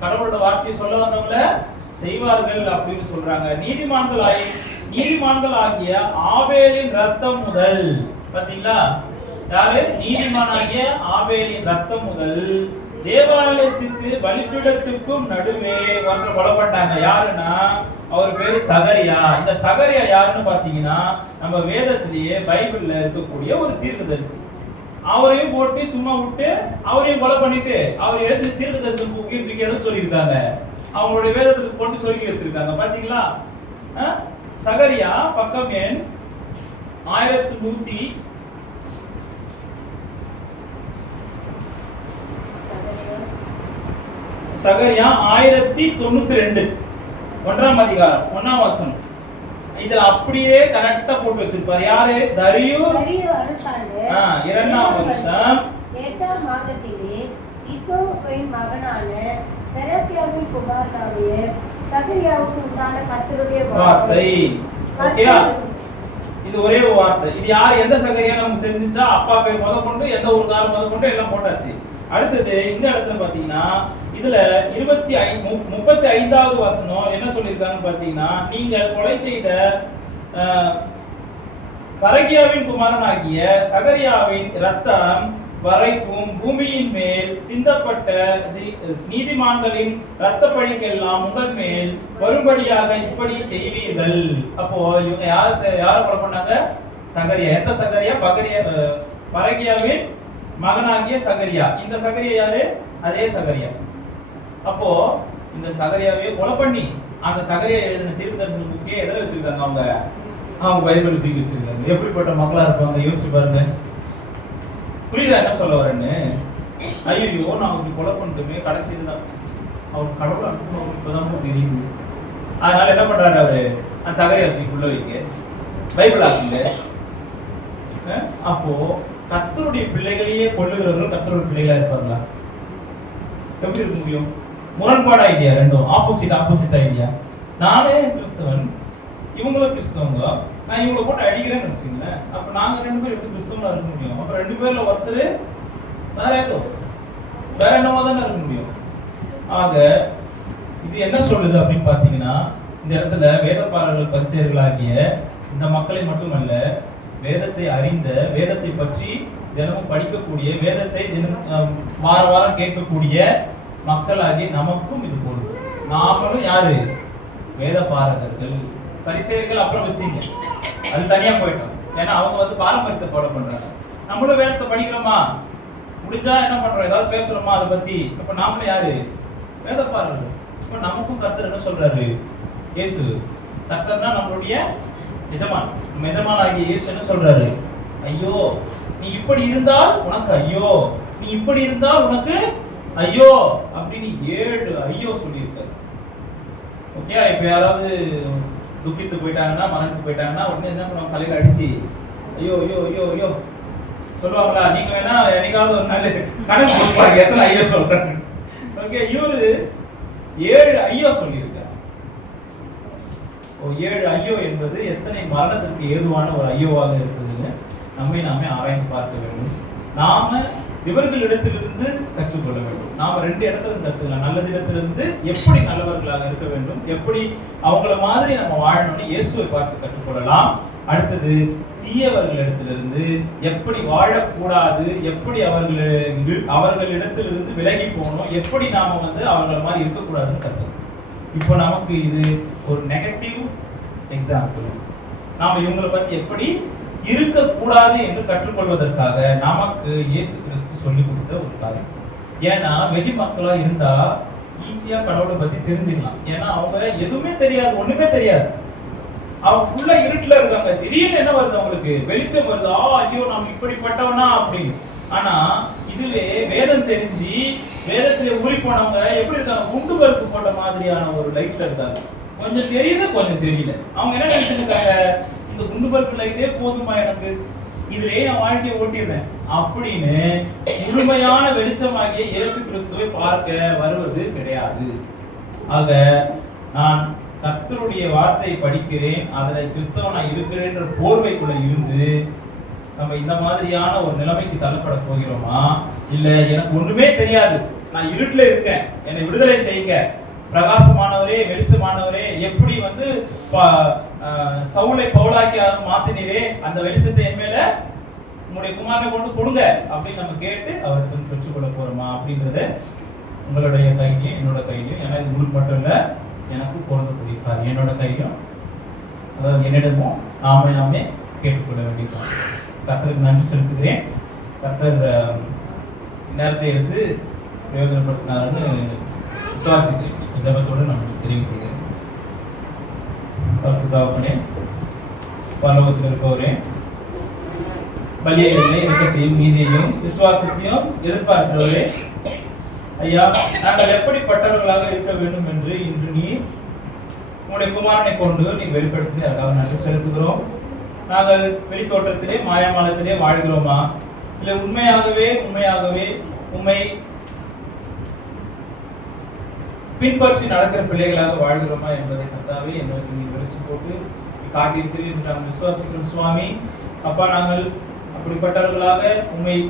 கடவுளோட வார்த்தையை சொல்ல வந்தவங்கள செய்வார்கள் அப்படின்னு சொல்றாங்க. நீதிமான்கள் ஆகிய ஆபேலின் ரத்தம் முதல், பாத்தீங்களா? யாரு? நீதிமானாகிய ஆபேலின் ரத்தம் முதல் தேவாலயத்துக்கு பலிபீடத்துக்கும் நடுவே ஒருத்தர் கொல்லப்பட்டாங்க. யாருன்னா அவர் பேரு சகரியா. இந்த சகரியா யாருன்னு பாத்தீங்கன்னா நம்ம வேதத்திலேயே பைபிள்ல இருக்கக்கூடிய ஒரு தீர்க்கதரிசி. அவரையும் போட்டு சும்மா விட்டு அவரையும் கொலை பண்ணிட்டு அவர் எழுதி தீர்க்கதரிசி தூக்கி சொல்லியிருக்காங்க. அவங்களுடைய வேதத்துக்கு கொண்டு சொல்லி வச்சிருக்காங்க. பாத்தீங்களா? சகரியா பக்கம் எண் 1100. சகரியா 1092 1ஆம் அதிகாரம் 1ஆம் வசனம். இதுல அப்படியே கரெக்ட்டா போட்டு வச்சிருப்பாரு. யாரு? தரியு அரசாண்டு 2ஆம் வருஷம் 8ஆம் மாதத்திலே இதோவின் மகனான பெரக்கியாவின் குமாரனாகிய சகரியாவுக்கு உண்டான கர்த்தருடைய வார்த்தை. ஓகேயா? இது ஒரே வார்த்தை. இது யார்? எந்த சகரியா நமக்கு தெரிஞ்சுச்சா? அப்பா பேர் முதற்கொண்டு எந்த ஒரு காலம் முதற்கொண்டு எல்லாம் போட்டாச்சு. அடுத்தது இந்த இடத்துல பாத்தீங்கன்னா இதுல 35வது வசனம் என்ன சொல்லியிருக்காங்கன்னு பாத்தீங்கன்னா, நீங்கள் கொலை செய்த பரகியாவின் குமாரனாகிய சகரியாவின் ரத்தம் வரைக்கும் பூமியின் மேல் சிந்தப்பட்ட நீதிமான்களின் ரத்த பழிக்கெல்லாம் உங்கள் மேல் வரும்படியாக இப்படி செய்வீர்கள். அப்போ இவங்க யார கொலை பண்ணாங்க? சகரியா. எந்த சகரியா? பரகியாவின் மகனாகிய சகரியா. இந்த சகரியா யாரு? அதே சகரியா. அப்போ இந்த சகரியாவே கொலை பண்ணி அந்த சகரியா எழுதின தீர்க்கதரிசன புக்கே எதிர வச்சிருக்காங்க. அவங்க பைபிள் தூக்கி வச்சிருக்காங்க. எப்படிப்பட்ட மக்களா இருப்பாங்க யோசிச்சு பாருங்க. புரியுதா என்ன சொல்ல வரேன்னு? ஐயோ நான் அவருக்கு கொலை பண்ணிட்டுமே கடைசியில் தான் அவர் கடவுள் அனுப்பணும் இப்பதான் தெரியுது. அதனால என்ன பண்றாரு அவரு? அந்த சகரியா தூக்கி உள்ள வைக்க பைபிள் ஆக்குங்க. அப்போ கர்த்தருடைய பிள்ளைகளையே கொள்ளுகிறவர்கள் கர்த்தருடைய பிள்ளைகளா இருப்பாங்களா? எப்படி இருக்க முடியும்? முரண்பாடு ஐடியா, ரெண்டும் ஆப்போசிட் ஐடியா. நானே கிறிஸ்தவன், இவங்களும் கிறிஸ்தவங்க, நான் இவங்களை போட்டு அடிக்கிறேன்னு வச்சுக்கீங்களேன். அப்ப நாங்க 2 பேரும் எப்படி கிறிஸ்தவங்களா இருக்க முடியும்? அப்ப 2 பேர்ல ஒருத்தர் வேற என்னவோ தானே இருக்க முடியும். ஆக இது என்ன சொல்லுது அப்படின்னு பாத்தீங்கன்னா, இந்த இடத்துல வேதப்பாரர்கள் பரிசேயர்களாகிய இந்த மக்களை மட்டுமல்ல, வேதத்தை அறிந்த, வேதத்தை பற்றி தினமும் படிக்கக்கூடிய, வேதத்தை வார வாரம் கேட்கக்கூடிய மக்களாகிய நமக்கும் இது போடுது. நாமளும் யாரு? வேத பாரகர்கள். பரிசேயர்கள் அப்புறம் வச்சீங்க, அது தனியா போயிட்டோம். ஏன்னா அவங்க வந்து பாரம்பரியத்தை ஃபாலோ பண்றாங்க. நம்மளும் வேதத்தை படிக்கிறோமா, முடிஞ்சா என்ன பண்றோம், ஏதாவது பேசுறோமா அதை பத்தி. இப்ப நாமளும் யாரு? வேத பாரகர்கள். இப்ப நமக்கும் கர்த்தர் என்ன சொல்றாரு? இயேசு கர்த்தர்னா நம்மளுடைய எஜமான். நம்ம எஜமான் ஆகிய இயேசு என்ன சொல்றாரு? ஐயோ, நீ இப்படி இருந்தால் உனக்கு ஐயோ, நீ இப்படி இருந்தால் உனக்கு ஐயோ அப்படின்னு 7 ஐயோ சொல்லியிருக்காரு. ஓகே, இப்ப யாராவது துக்கித்து போயிட்டாங்கன்னா, மறந்து போயிட்டாங்கன்னா உடனே என்ன பண்ணுவாங்க? தலையில அடிச்சு ஐயோ ஐயோ ஐயோ ஐயோ சொல்லுவாங்களா? நீங்க வேணா என்னைக்காவது ஒரு நாள் கணக்கு கொடுப்பாங்க எத்தனை ஐயோ சொல்றாங்க. ஓகே, இவரு 7 ஐயோ சொல்லியிருக்காரு. 7 ஐயோ என்பது எத்தனை மரணத்திற்கு ஏதுவான ஒரு ஐயோவாக இருக்குதுன்னு நம்மை நாமே ஆராய்ந்து பார்க்க வேண்டும். நாம இவர்களிடத்திலிருந்து கற்றுக்கொள்ள வேண்டும். நாம 2 இடத்துல இருந்து கற்றுக்கலாம். நல்லது இடத்திலிருந்து எப்படி நல்லவர்களாக இருக்க வேண்டும், எப்படி அவங்கள மாதிரி நம்ம வாழணும்னு இயேசுவை பார்த்து கற்றுக்கொள்ளலாம். அடுத்தது தீயவர்களிடத்திலிருந்து எப்படி வாழக்கூடாது, எப்படி அவர்களிடத்திலிருந்து விலகி போகணும், எப்படி நாம வந்து அவங்கள மாதிரி இருக்கக்கூடாதுன்னு கற்றுக்கணும். இப்போ நமக்கு இது ஒரு நெகட்டிவ் எக்ஸாம்பிள். நாம இவங்களை பத்தி எப்படி இருக்கக்கூடாது என்று கற்றுக்கொள்வதற்காக நமக்கு இயேசு கிறிஸ்து சொல்லி கொடுத்த ஒரு காரியம். ஏன்னா வெளி மக்களா இருந்தா ஈஸியா கடவுளை பத்தி தெரிஞ்சுக்கலாம். ஏன்னா அவங்க எதுவுமே தெரியாது, ஒண்ணுமே தெரியாது. அவங்க ஃபுல்லா இருட்டுல இருக்காங்க. திடீர்னு என்ன வருது? அவங்களுக்கு வெளிச்சம் வருது. ஐயோ நாம் இப்படிப்பட்டவனா அப்படின்னு. ஆனா இதுவே வேதம் தெரிஞ்சு வேதத்துல ஊறி போனவங்க எப்படி இருக்காங்க? குண்டு பல்பு போட்ட மாதிரியான ஒரு லைட்ல இருக்காங்க. கொஞ்சம் தெரியுது, கொஞ்சம் தெரியல. அவங்க என்ன நினைச்சிருக்காங்க? இந்த குண்டு பல்பு லைட்டே போதுமா எனக்கு, இதுலயே என் வாழ்க்கையை ஓட்டிடுறேன் அப்படின்னு முழுமையான வெளிச்சமாகிய இயேசு கிறிஸ்துவை பார்க்க வருவது கிடையாது. ஆக நான் கர்த்தருடைய வார்த்தையை படிக்கிறேன், அதுல கிறிஸ்தவனா இருக்கிறேன்ற போர்வைக்குள்ள இருந்து நம்ம இந்த மாதிரியான ஒரு நிலைமைக்கு தள்ளப்பட போகிறோமா? இல்ல எனக்கு ஒண்ணுமே தெரியாது, நான் இருட்டுல இருக்கேன், என்னை விடுதலை செய்யுங்க, பிரகாசமானவரே, வெளிச்சமானவரே, எப்படி வந்து சவுலை பவுலாக்கி மாத்தினீரே, அந்த வெளிச்சத்தை என் மேல உங்களுடைய குமாரனை கொண்டு கொடுங்க அப்படின்னு நம்ம கேட்டு அவருக்கு பெற்றுக்கொள்ள போறோமா அப்படிங்கறத உங்களுடைய கையிலையும் என்னோட கையிலையும், ஏன்னா இது உங்களுக்கு மட்டும் இல்ல எனக்கு பொருந்தக்கூடிய காரியம், என்னோட கையிலும் அதாவது என்னிடமும் நாமே கேட்டுக்கொள்ள வேண்டியது. கர்த்தருக்கு நன்றி செலுத்துகிறேன். கர்த்தர் நேரத்தை எடுத்து பிரயோஜனப்படுத்தினார்னு விசுவாசிக்கிறேன். ஜபத்தோடு நம்ம தெரிவு செய்கிறேன். பரிசுத்தாவே, பரலோகத்தில் இருப்பவரே, பலியையும் இரக்கத்தையும் நீதியையும் விசுவாசத்தையும் எதிர்பார்க்கிறவரே, ஐயா, நாங்கள் எப்படிப்பட்டவர்களாக இருக்க வேண்டும் என்று இன்று நீர் உங்களுடைய குமாரனை கொண்டு நீ வெளிப்படுத்தி அதற்காக நன்றி செலுத்துகிறோம். நாங்கள் வெளித்தோற்றத்திலே மாயமானத்திலே வாழ்கிறோமா, இல்லை உண்மையாகவே உண்மை பின்பற்றி நடக்கிற பிள்ளைகளாக வாழ்கிறோமா என்பதை கர்த்தாவே எங்களுக்கு நீ வெளிச்சு போட்டு காட்டியிருக்கிறீர் என்று நாங்கள் விசுவாசிக்கிறோம் சுவாமி. அப்பா, நாங்கள் அப்படிப்பட்டவர்களாக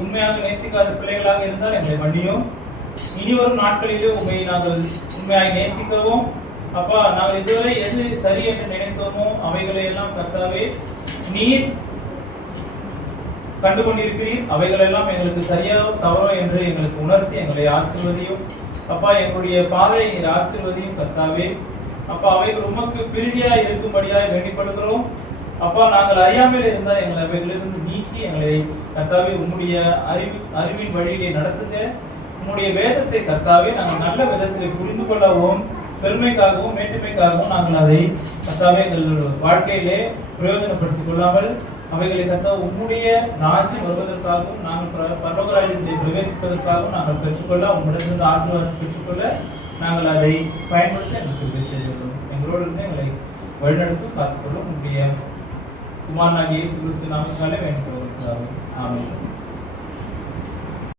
உண்மையாக நேசிக்காத பிள்ளைகளாக இருந்தால் எங்களை மன்னியும். இனி வரும் நாட்களிலே உண்மையை நாங்கள் உண்மையாக நேசிக்கவும், அப்பா, நாங்கள் இதுவரை எது சரி என்று நினைத்தோமோ அவைகளை எல்லாம் கர்த்தாவே நீர் கண்டு கொண்டிருக்கிறீர். அவைகள் எல்லாம் எங்களுக்கு சரியா தவறோ என்று எங்களுக்கு உணர்த்தி எங்களை ஆசீர்வதியும். அப்பா, எங்களுடைய பாதையை நீர் ஆசீர்வதியும் கர்த்தாவே. அப்பா, அவைகள் உமக்கு பிரிதியா இருக்கும்படியாய் வேண்டிப்படுகிறோம். அப்பா, நாங்கள் அறியாமல் இருந்தால் எங்களை அவைகளிலிருந்து நீக்கி எங்களை கர்த்தாவே உம்முடைய அறிவின் வழியிலே நடத்துங்க. உம்முடைய வேதத்தை கர்த்தாவே நாங்கள் நல்ல விதத்திலே புரிந்து கொள்ளவும், பெருமைக்காகவும் மேட்டுமைக்காகவும் நாங்கள் அதை கர்த்தாவே எங்கள் வாழ்க்கையிலே பிரயோஜனப்படுத்திக் கொள்ளாமல் அவைகளை கர்த்தாவே உம்முடைய ராஜ்யம் வருவதற்காகவும் நாங்கள் பரலோக ராஜ்யத்திலே பிரவேசிப்பதற்காகவும் நாங்கள் பெற்றுக்கொள்ள, உம்மிடத்திலிருந்து ஆசீர்வாதத்தை பெற்றுக்கொள்ள நாங்கள் அதை பயன்படுத்த எங்களுக்கு உதவி செய்துள்ளோம். எங்களோடு இருந்து எங்களை வழிநடத்தி பார்த்துக்கொள்ளும் உங்களுடைய குமாரனாகிய இயேசு கிறிஸ்து நாமத்தினாலே வேண்டிக் கொள்கிறோம். ஆமென்.